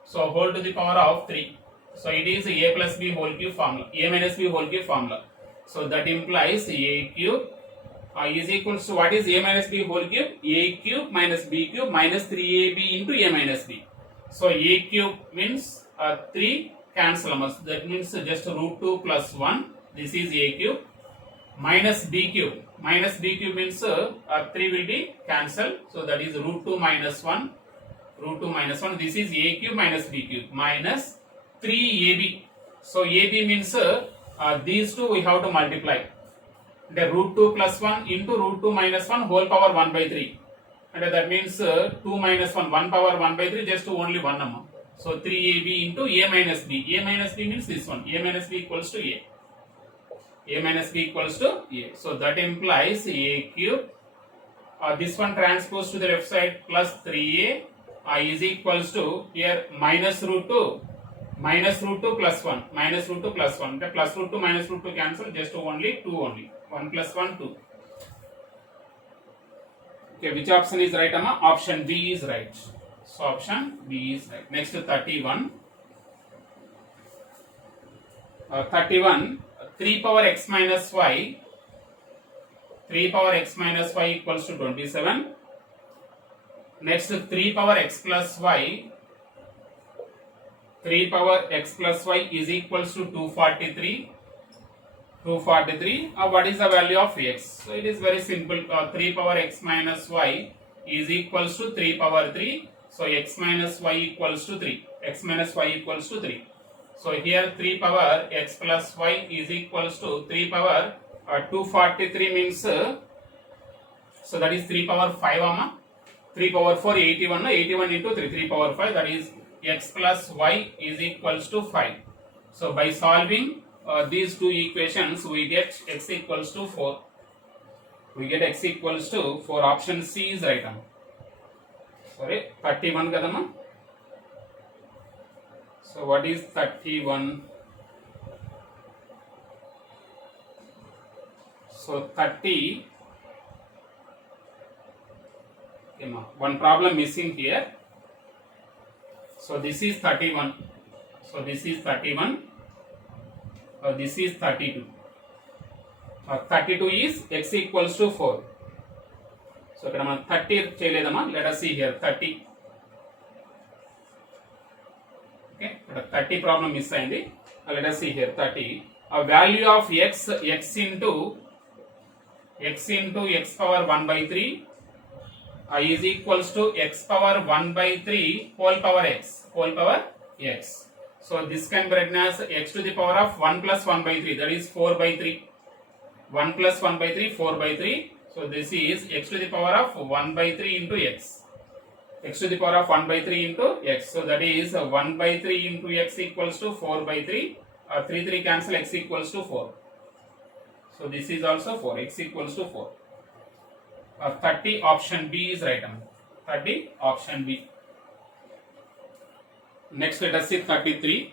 So whole to the power of 3. So it is a plus b whole cube formula, a minus b whole cube formula. So that implies a cube is equals to what is a minus b whole cube? A cube minus b cube minus 3ab into a minus b. So a cube means 3 cancel. That means just root 2 plus 1. This is a cube minus b cube. Minus b cube means 3 will be cancelled. So that is root 2 minus 1. Root 2 minus 1. This is a cube minus b cube minus 3ab. So ab means these two we have to multiply. The root 2 plus 1 into root 2 minus 1 whole power 1 by 3. And that means 2 minus 1, 1 power 1 by 3 just only 1 number. So 3ab into a minus b. A minus b means this one. A minus b equals to a. A minus b equals to a. So that implies a cube. This one transpose to the left side plus 3a is equals to here minus root 2 plus 1. Minus root 2 plus 1. The plus root 2 minus root 2 cancel, just only 2 only. 1 plus 1, 2. Okay, which option is right, Amma? Option B is right. So option B is right. Next to 31. 31. 3 power x minus y. 3 power x minus y equals to 27. Next 3 power x plus y. 3 power x plus y is equals to 243. 243. What is the value of x? So it is very simple. 3 power x minus y is equals to 3 power 3. So x minus y equals to 3. X minus y equals to 3. So here 3 power x plus y is equals to 3 power 243 means so that is 3 power 5 amma. 3 power 4 81 no? 81 into 3 3 power 5, that is x plus y is equals to 5. So by solving these two equations we get x equals to 4. We get x equals to 4. Option C is right amma. Sorry, 31 kadama. So what is 31? So 30. Okay, one problem missing here. So this is 31. So this is 31. This is 32. 32 is x equals to 4. So ఇక్కడ మనం 30 చేయలేదమ్మా. Let us see here 30. Okay, 30 problem miss అయింది. Let us see here 30. A value of x into x power 1 by 3 is equals to x power 1 by 3 whole power x. So this can be written as x to the power of 1 plus 1 by 3, that is 4 by 3. 1 plus 1 by 3, 4 by 3. So this is x to the power of 1 by 3 into x. X to the power of 1 by 3 into x. So that is 1 by 3 into x equals to 4 by 3. 3 cancel, x equals to 4. So this is also 4, x equals to 4. 30 option B is right. 30 option B. Next let us see 33.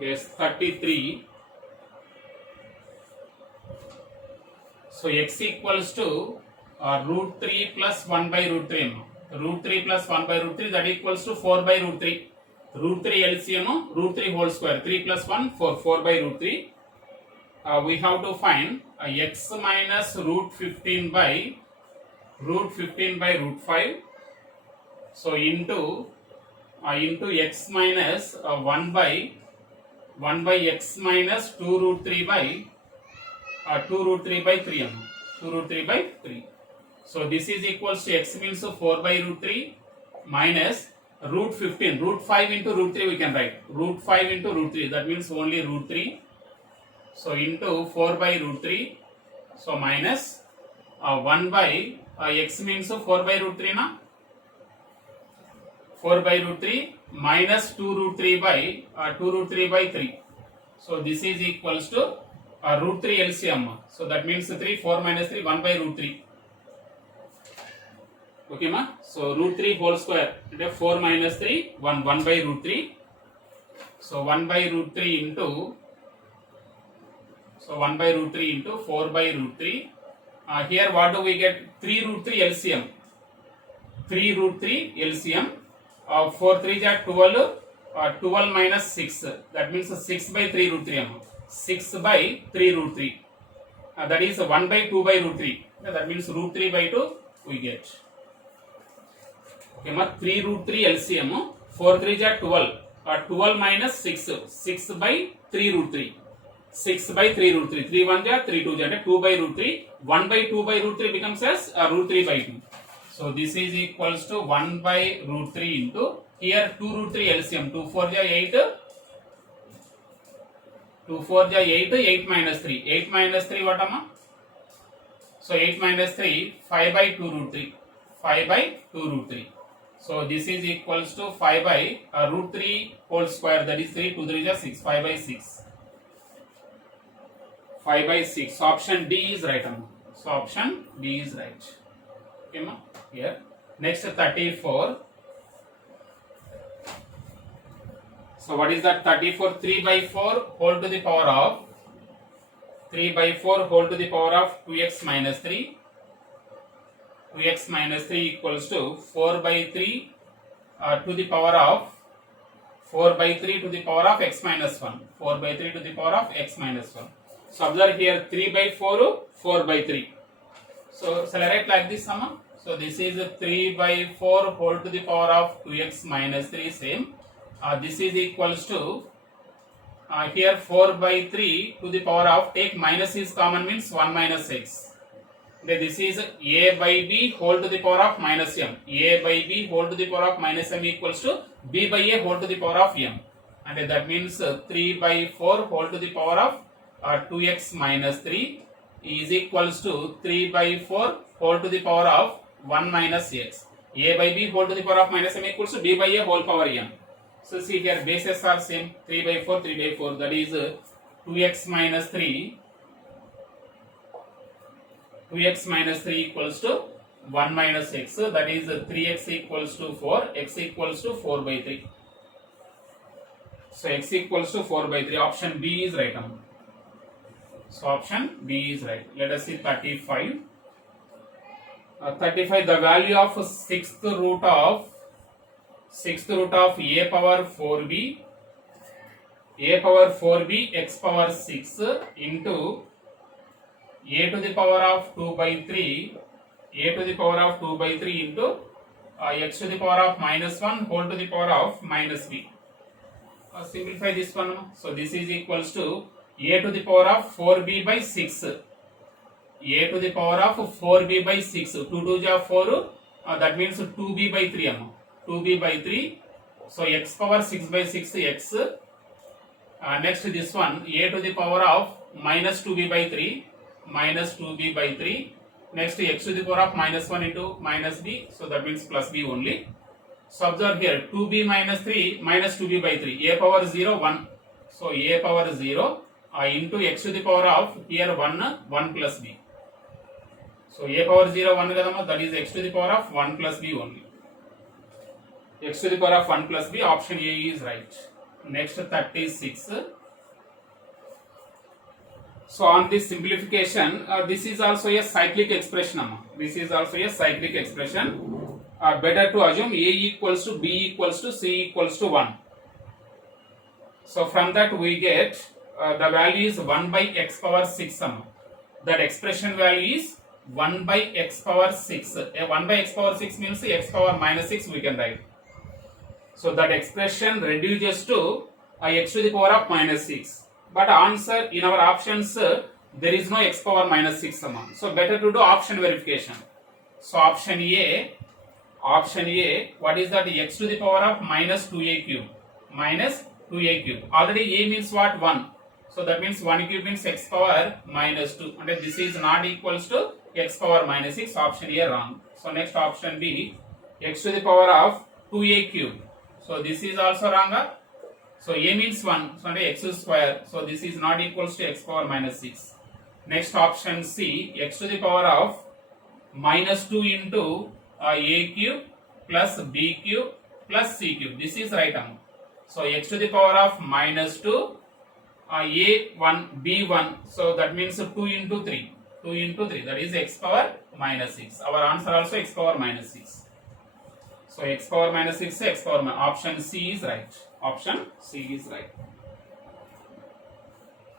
Yes, 33. So x equals to root 3 plus 1 by root 3. Root 3 plus 1 by root 3, that equals to 4 by root 3. Root 3 LCM, root 3 whole square. 3 plus 1, 4. 4 by root 3. We have to find x minus root 15 by root 5. So into x minus 1 by x minus 2 root 3 by 2 root 3 by 3. 2 root 3 by 3. So this is equals to x means 4 by root 3 minus root 15. Root 5 into root 3 we can write. Root 5 into root 3, that means only root 3. So into 4 by root 3. So minus 1 by x means 4 by root 3 na. 4 by root 3 minus 2 root 3 by 2 root 3 by 3. So this is equals to root 3 LCM. So that means 3, 4 minus 3, 1 by root 3. Okay ma? So root 3 whole square, 4 minus 3, 1 by root 3. So 1 by root 3 into 4 by root 3. Here what do we get? 3 root 3 LCM. 3 root 3 LCM. 4 3 are 12. 12 minus 6. That means 6 by 3 root 3. 6 by 3 root 3. That is 1 by 2 by root 3. That means root 3 by 2 we get. Okay, 3 root 3 LCM. 4 3 are 12. 12 minus 6. 6 by 3 root 3. 6 by 3 root 3. 3 1 ja, 3 2 ja, 2 by root 3. 1 by 2 by root 3 becomes as root 3 by 2. So this is equals to 1 by root 3 into, here 2 root 3 LCM. 2 4 ja 8. 2 4 ja 8. 8 minus 3. 8 minus 3 what amma? So 8 minus 3, 5 by 2 root 3. 5 by 2 root 3. So this is equals to 5 by root 3 whole square, that is 3, 2 3 ja 6. 5 by 6. 5 by 6. So option D is right. So option D is right. Okay, ma? Here. Next 34. So what is that? 34. 3 by 4 whole to the power of 3 by 4 whole to the power of 2x minus 3. 2x minus 3 equals to 4 by 3 to the power of 4 by 3 to the power of x minus 1. 4 by 3 to the power of x minus 1. So observe here 3 by 4, 4 by 3. So shall I write like this sum? So this is 3 by 4 whole to the power of 2x minus 3 same. This is equals to here 4 by 3 to the power of, take minus is common means 1 minus x. This is a by b whole to the power of minus m. A by b whole to the power of minus m equals to b by a whole to the power of m. And that means 3 by 4 whole to the power of 2x minus 3 is equals to 3 by 4 whole to the power of 1 minus x. A by b whole to the power of minus m equals to b by a whole power m. So see here bases are same, 3 by 4, 3 by 4, that is 2x minus 3. 2x minus 3 equals to 1 minus x, that is 3x equals to 4, x equals to 4 by 3. So x equals to 4 by 3, option B is right. So option B is right. Let us see 35. 35, the value of sixth root of a power 4b x power 6 into a to the power of 2 by 3 into x to the power of minus 1 whole to the power of minus b. Simplify this one. So this is equals to a to the power of 4b by 6. A to the power of 4b by 6. 2 2 ja 4. That means 2b by 3. 2b by 3. So x power 6 by 6 x. Next this one, a to the power of minus 2b by 3. Minus 2b by 3. Next x to the power of minus 1 into minus b. So that means plus b only. So observe here 2b minus 3 minus 2b by 3. A power 0 1. So a power 0 into x to the power of here 1 plus b. So a power 0 1 kadama, that is x to the power of 1 plus b only. X to the power of 1 plus b, option A is right. next 36. So on this simplification, this is also a cyclic expression. This is also a cyclic expression. Better to assume A equals to B equals to C equals to 1. So from that we get the value is 1 by x power 6. That expression value is 1 by x power 6. 1 by x power 6 means x power minus 6 we can write. So that expression reduces to x to the power of minus 6. But answer in our options there is no x power minus 6. So better to do option verification. So option A, what is that? X to the power of minus 2a cube. Minus 2a cube. Already a means what? 1. So that means 1 cube means x power minus 2. And this is not equals to x power minus 6. Option A wrong. So next option B, x to the power of 2a cube. So this is also wrong. So a means 1. So x square. So this is not equals to x power minus 6. Next option C, x to the power of minus 2 into a cube plus b cube plus c cube. This is right answer. So x to the power of minus 2, a1, b1. So that means 2 into 3. 2 into 3. That is x power minus 6. Our answer also x power minus 6. So x power minus 6, x power minus. Option C is right. Option C is right.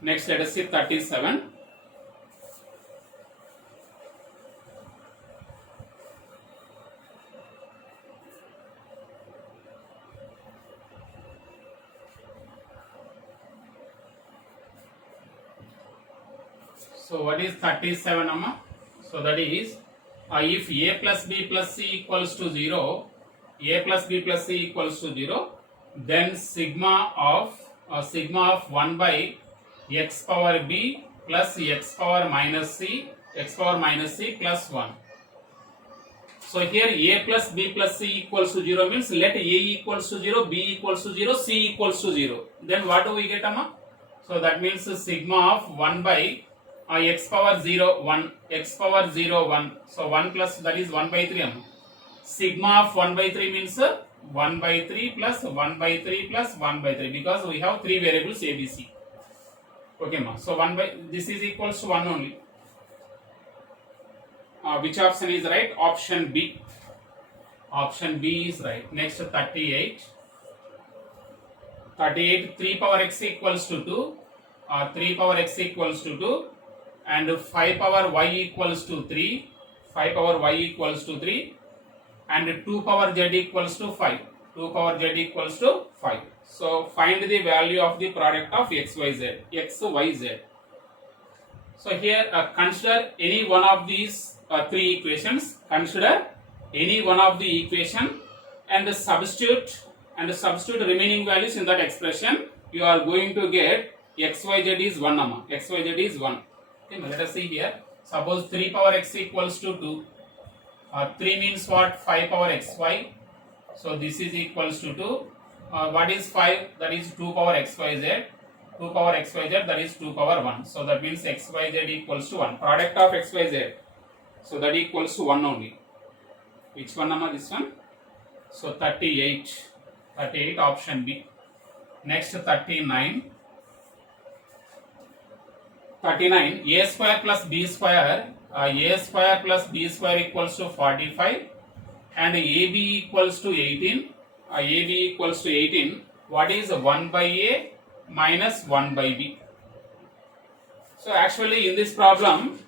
Next, let us see 37. So what is 37, Amma? So that is if a plus b plus c equals to 0, a plus b plus c equals to 0, then sigma of 1 by x power b plus x power minus c plus 1. So here a plus b plus c equals to 0 means let a equals to 0, b equals to 0, c equals to 0. Then what do we get, Amma? So that means sigma of 1 by x power 0 1, x power 0 1. So 1 plus that is 1 by 3. Sigma of 1 by 3 means 1 by 3 plus 1 by 3 plus 1 by 3, because we have 3 variables a, b, c. Okay, ma. So 1 by this is equals to 1 only. Which option is right? Option B. Option B is right. Next 38. 38, 3 power x equals to 2. 3 power x equals to 2. And 5 power y equals to 3. 5 power y equals to 3. And 2 power z equals to 5. 2 power z equals to 5. So find the value of the product of x, y, z. X, y, z. So here consider any one of these 3 equations. Consider any one of the equation and substitute remaining values in that expression. You are going to get x, y, z is 1, Amma. X, y, z is 1. Okay, let us see here. Suppose 3 power x equals to 2. 3 means what? 5 power xy. So this is equals to 2. What is 5? That is 2 power xyz. 2 power xyz, that is 2 power 1. So that means xyz equals to 1. Product of xyz. So that equals to 1 only. Which one, Amma? This one. So 38. 38 option B. Next 39. 39. A square plus b square. A square plus b square equals to 45. And AB equals to 18. AB equals to 18. What is 1 by A minus 1 by B? So actually in this problem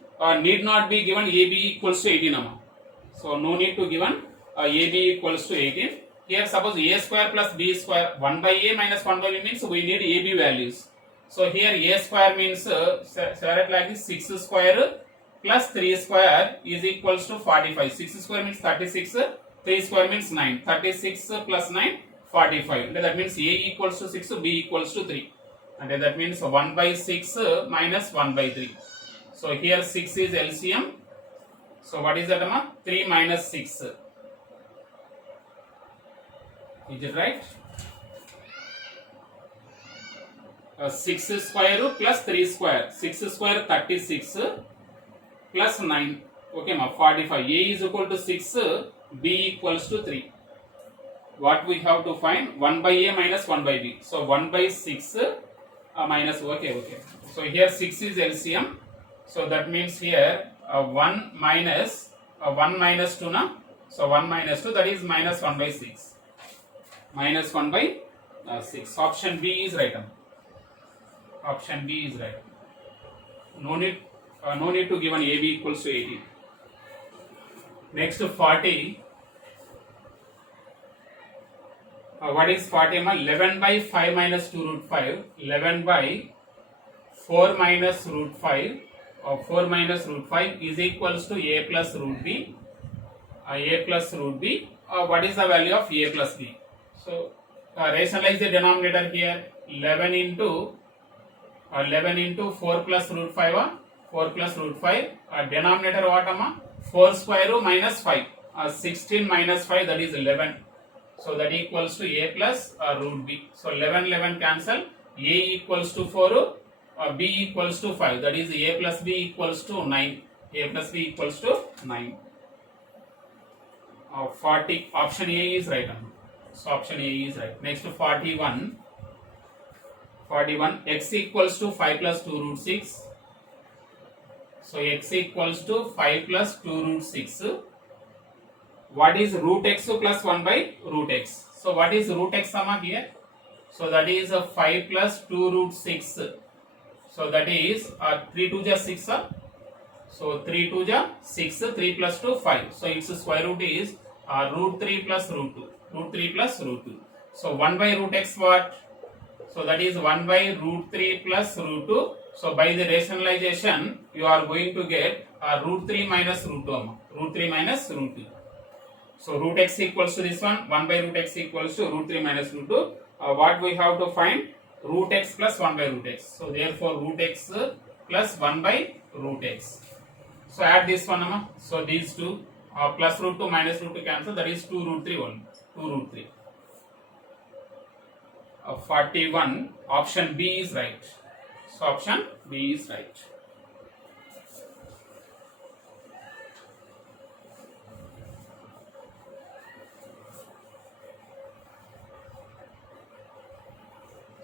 need not be given AB equals to 18. So no need to given AB equals to 18. Here suppose A square plus B square, 1 by A minus 1 by B means we need AB values. So here A square means say like this, 6 square plus 3 square is equals to 45. 6 square means 36, 3 square means 9. 36 plus 9, 45. And that means A equals to 6, B equals to 3. And that means 1 by 6 minus 1 by 3. So here 6 is LCM. So what is that, Amma? 3 minus 6. Is it right? 6 square plus 3 square. 6 square 36 plus 9. Okay, ma, 45. A is equal to 6, B equals to 3. what we have to find? 1 by a minus 1 by b. So 1 by 6 minus, okay. So here 6 is LCM. So that means here 1 minus 2 na. So 1 minus 2, that is minus 1 by 6. Minus 1 by 6. Option B is right. Option B is right. No need to give an AB equals to 80. Next 40. What is 40? 11 by 5 minus 2 root 5. 11 by 4 minus root 5. 4 minus root 5 is equals to a plus root b. A plus root b. What is the value of a plus b? So rationalize the denominator here. 11 into 4 plus root 5. 4 plus root 5. Denominator what? 4 square root minus 5. 16 minus 5, that is 11. So that equals to a plus root b. So 11 cancel. A equals to 4. B equals to 5. That is a plus b equals to 9. A plus b equals to 9. 40. Option A is right. So option A is right. Next 41. 41. X equals to 5 plus 2 root 6. So x equals to 5 plus 2 root 6. What is root x plus 1 by root x? So what is root x here? So that is 5 plus 2 root 6. So that is 3 2 ja 6. So 3 2 ja 6. 3 plus 2 5. So its square root is root 3 plus root 2. Root 3 plus root 2. So 1 by root x what? So that is 1 by root 3 plus root 2. So by the rationalization you are going to get root 3 minus root 2. Root 3 minus root 2. So root x equals to this one. 1 by root x equals to root 3 minus root 2. What we have to find? Root x plus 1 by root x. So therefore root x plus 1 by root x. So add this one. So these two plus root 2 minus root 2 cancel. That is 2 root 3 only. 2 root 3. 41. Option B is right. So option B is right.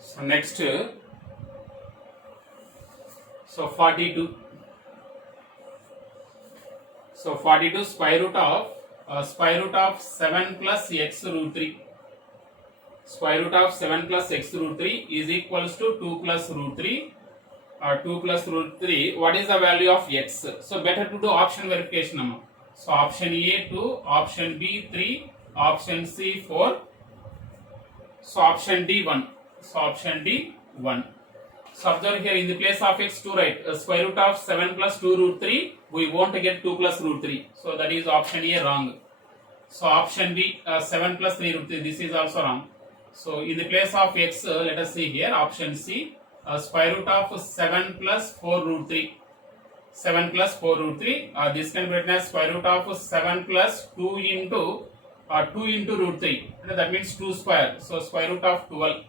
So next, so 42. So 42 square root of 7 plus x root 3. Square root of 7 plus x root 3 is equals to 2 plus root 3. 2 plus root 3. What is the value of x? So better to do option verification. So option A 2, option B 3, option C 4. So option D 1. So option D 1. So observe here in the place of x 2 right. Square root of 7 plus 2 root 3. We won't get 2 plus root 3. So that is option A wrong. So option B 7 plus 3 root 3. This is also wrong. So in the place of x, let us see here option C. Square root of 7 plus 4 root 3. 7 plus 4 root 3. This can be written as square root of 7 plus 2 into 2 into root 3. That means 2 square. So square root of 12.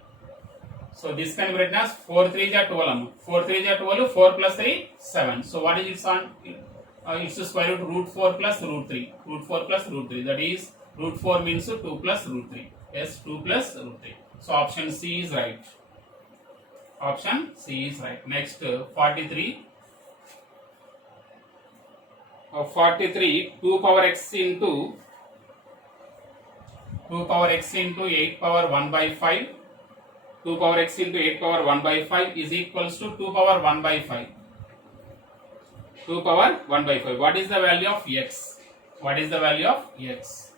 So this can be written as 4 3 ja 12. 4 3 ja 12. 4 plus 3 7. So what is its on? It's the square root 4 plus root 3. Root 4 plus root 3. That is root 4 means 2 plus root 3. Yes, 2 plus root 3. So option C is right. Option C is right. Next 43. 43 2 power x into 8 power 1 by 5. 2 power x into 8 power 1 by 5 is equals to 2 power 1 by 5. 2 power 1 by 5. What is the value of x? What is the value of x?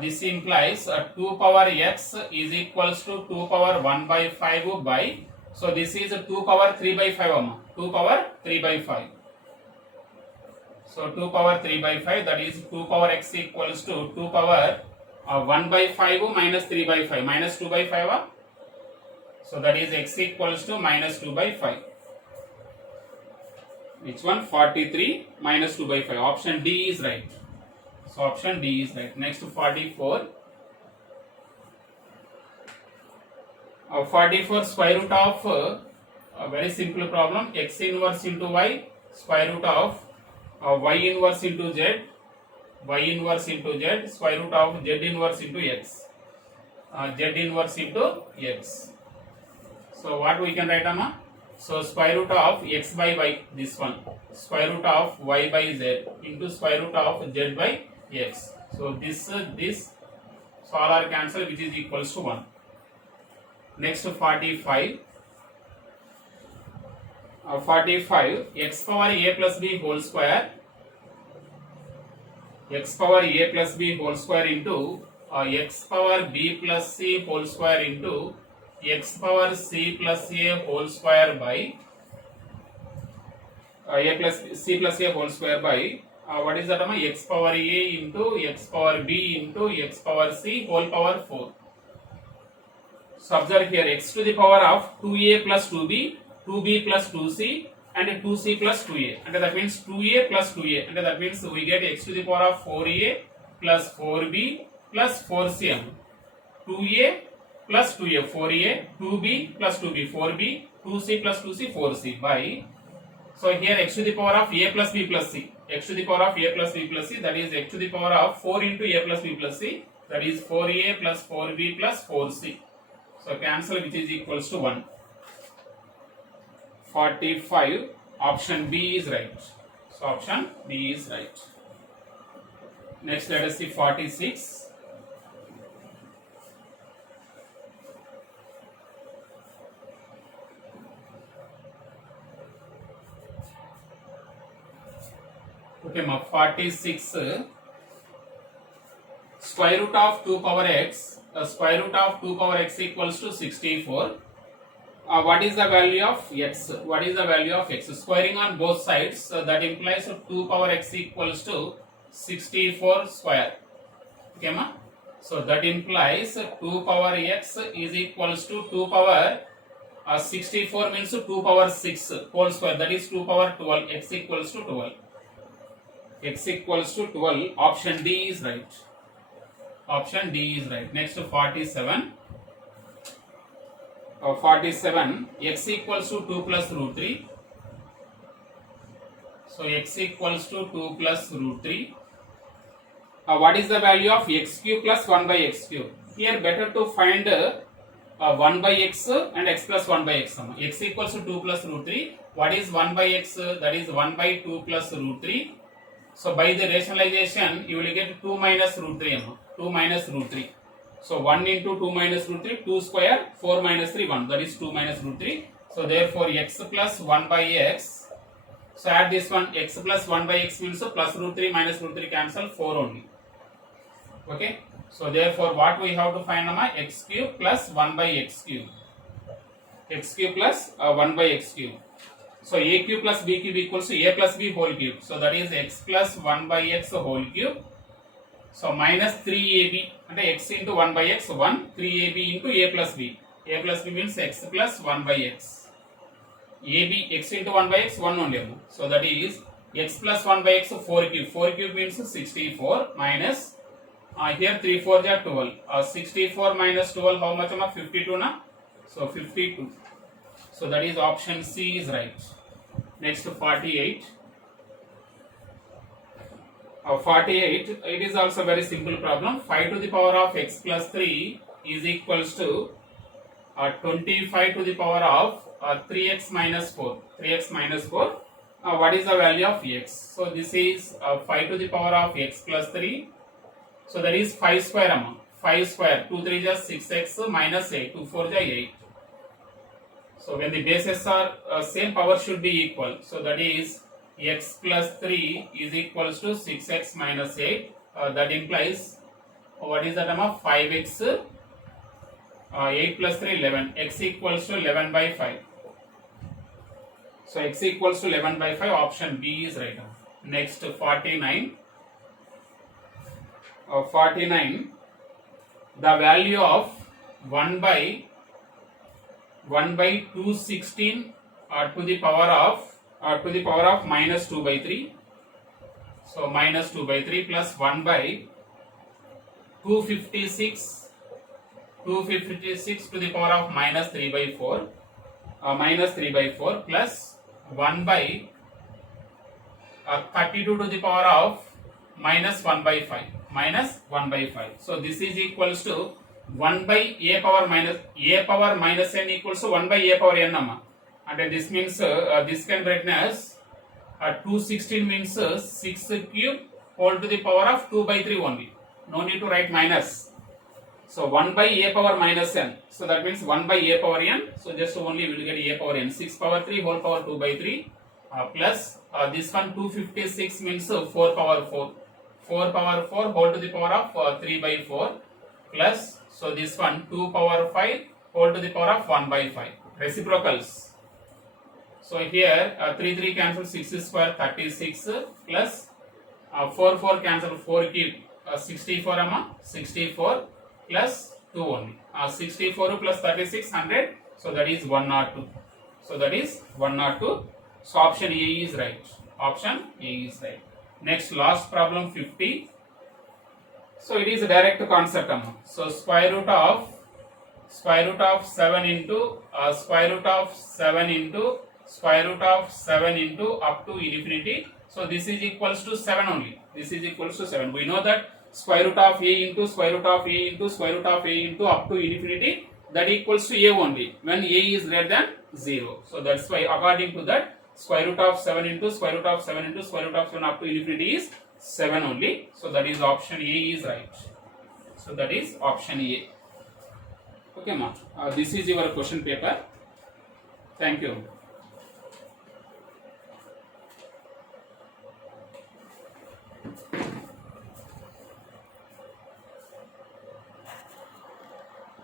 This implies 2 power x is equals to 2 power 1 by 5 by. So this is 2 power 3 by 5. 2 power 3 by 5. So 2 power 3 by 5, that is 2 power x equals to 2 power 1 by 5 minus 3 by 5 minus 2 by 5. So that is x equals to minus 2 by 5. Which one? 43 minus 2 by 5. Option D is right. So option D is right. Next 44. 44 square root of a very simple problem. X inverse into y, square root of y inverse into z, y inverse into z, square root of z inverse into x, z inverse into x. So what we can write, Amma? So square root of x by y, this one, square root of y by z into square root of z by x. So this so all are cancelled, which is equals to 1. Next 45. 45 x power a plus b whole square, x power a plus b whole square into x power b plus c whole square into x power c plus a whole square by a plus c plus a whole square by what is that, x power a into x power b into x power c whole power 4. So observe here, x to the power of 2a plus 2b, 2b plus 2c and 2c plus 2a, and that means 2a plus 2a, and that means we get x to the power of 4a plus 4b plus 4c. 2a plus 2a 4a, 2b plus 2b 4b, 2c plus 2c 4c by, so here x to the power of a plus b plus c, x to the power of a plus b plus c, that is x to the power of 4 into a plus b plus c, that is 4a plus 4b plus 4c. So cancel, which is equals to 1. 45, option B is right. So option B is right. Next let us see 46. Okay, 46. Square root of 2 power x, square root of 2 power x equals to 64. What is the value of x? What is the value of x? Squaring on both sides, that implies 2 power x equals to 64 square. Okay, ma? So that implies 2 power x is equals to 2 power 64 means 2 power 6 whole square, that is 2 power 12, x equals to 12. X equals to 12, option D is right. Option D is right. Next 47. 47, x equals to 2 plus root 3. So x equals to 2 plus root 3. What is the value of x cube plus 1 by x cube? Here better to find 1 by x and x plus 1 by x. X equals to 2 plus root 3. What is 1 by x? That is 1 by 2 plus root 3. So by the rationalization, you will get 2 minus root 3. 2 minus root 3. So 1 into 2 minus root 3, 2 square, 4 minus 3, 1. That is 2 minus root 3. So therefore x plus 1 by x. So add this one, x plus 1 by x means plus root 3 minus root 3 cancel, 4 only. Okay. So therefore what we have to find, x cube plus 1 by x cube. X cube plus 1 by x cube. So a cube plus b cube equals to a plus b whole cube. So that is x plus 1 by x whole cube. So minus 3ab, and x into 1 by x 1, 3ab into a plus b. A plus b means x plus 1 by x. ab, x into 1 by x 1 only. So that is x plus 1 by x 4 cube. 4 cube means 64 minus here 3 4 are 12. 64 minus 12 how much? 52 na? So 52. So that is option C is right. Next 48. 48, it is also very simple problem. 5 to the power of x plus 3 is equals to 25 to the power of 3x minus 4. 3x minus 4. What is the value of x? So this is 5 to the power of x plus 3. So that is 5 square. 5 square. 2 3 is 6x minus 8. 2 4 is 8. So when the bases are same, power should be equal. So that is x plus 3 is equals to 6x minus 8. That implies what is that? 5x 8 plus 3 11. X equals to 11 by 5. So x equals to 11 by 5. Option B is right. Next 49. 49. The value of 1 by 216 to the power of minus 2 by 3. So minus 2 by 3 plus 1 by 256 to the power of minus 3 by 4. Minus 3 by 4 plus 1 by 32 to the power of minus 1 by 5 minus 1 by 5. So this is equals to 1 by a power minus n equals to 1 by a power n amma. And this means this can written as 216 means 6 cube whole to the power of 2 by 3 only. No need to write minus. So 1 by a power minus n. So that means 1 by a power n. So just only we will get a power n. 6 power 3 whole power 2 by 3 plus this one 256 means 4 power 4. 4 power 4 whole to the power of 3 by 4 plus so this one 2 power 5 whole to the power of 1 by 5. Reciprocals. So here 3 3 cancel 6 square 36 plus 4 4 cancel 4 cube 64 amma 64 plus 2 only. 64 plus 36 100. So that is 102. So that is 102. So option A is right. Option A is right. Next last problem 50. So it is a direct concept amma. So square root of 7 into square root of 7 into square root of 7 into up to infinity. So this is equals to 7 only. This is equals to 7. We know that square root of a into square root of a into square root of a into up to infinity, that equals to a only when a is greater than 0. So that's why according to that square root of 7 into square root of 7 into square root of 7 up to infinity is 7 only. So that is option A is right. So that is option A. Okay ma. This is your question paper. Thank you.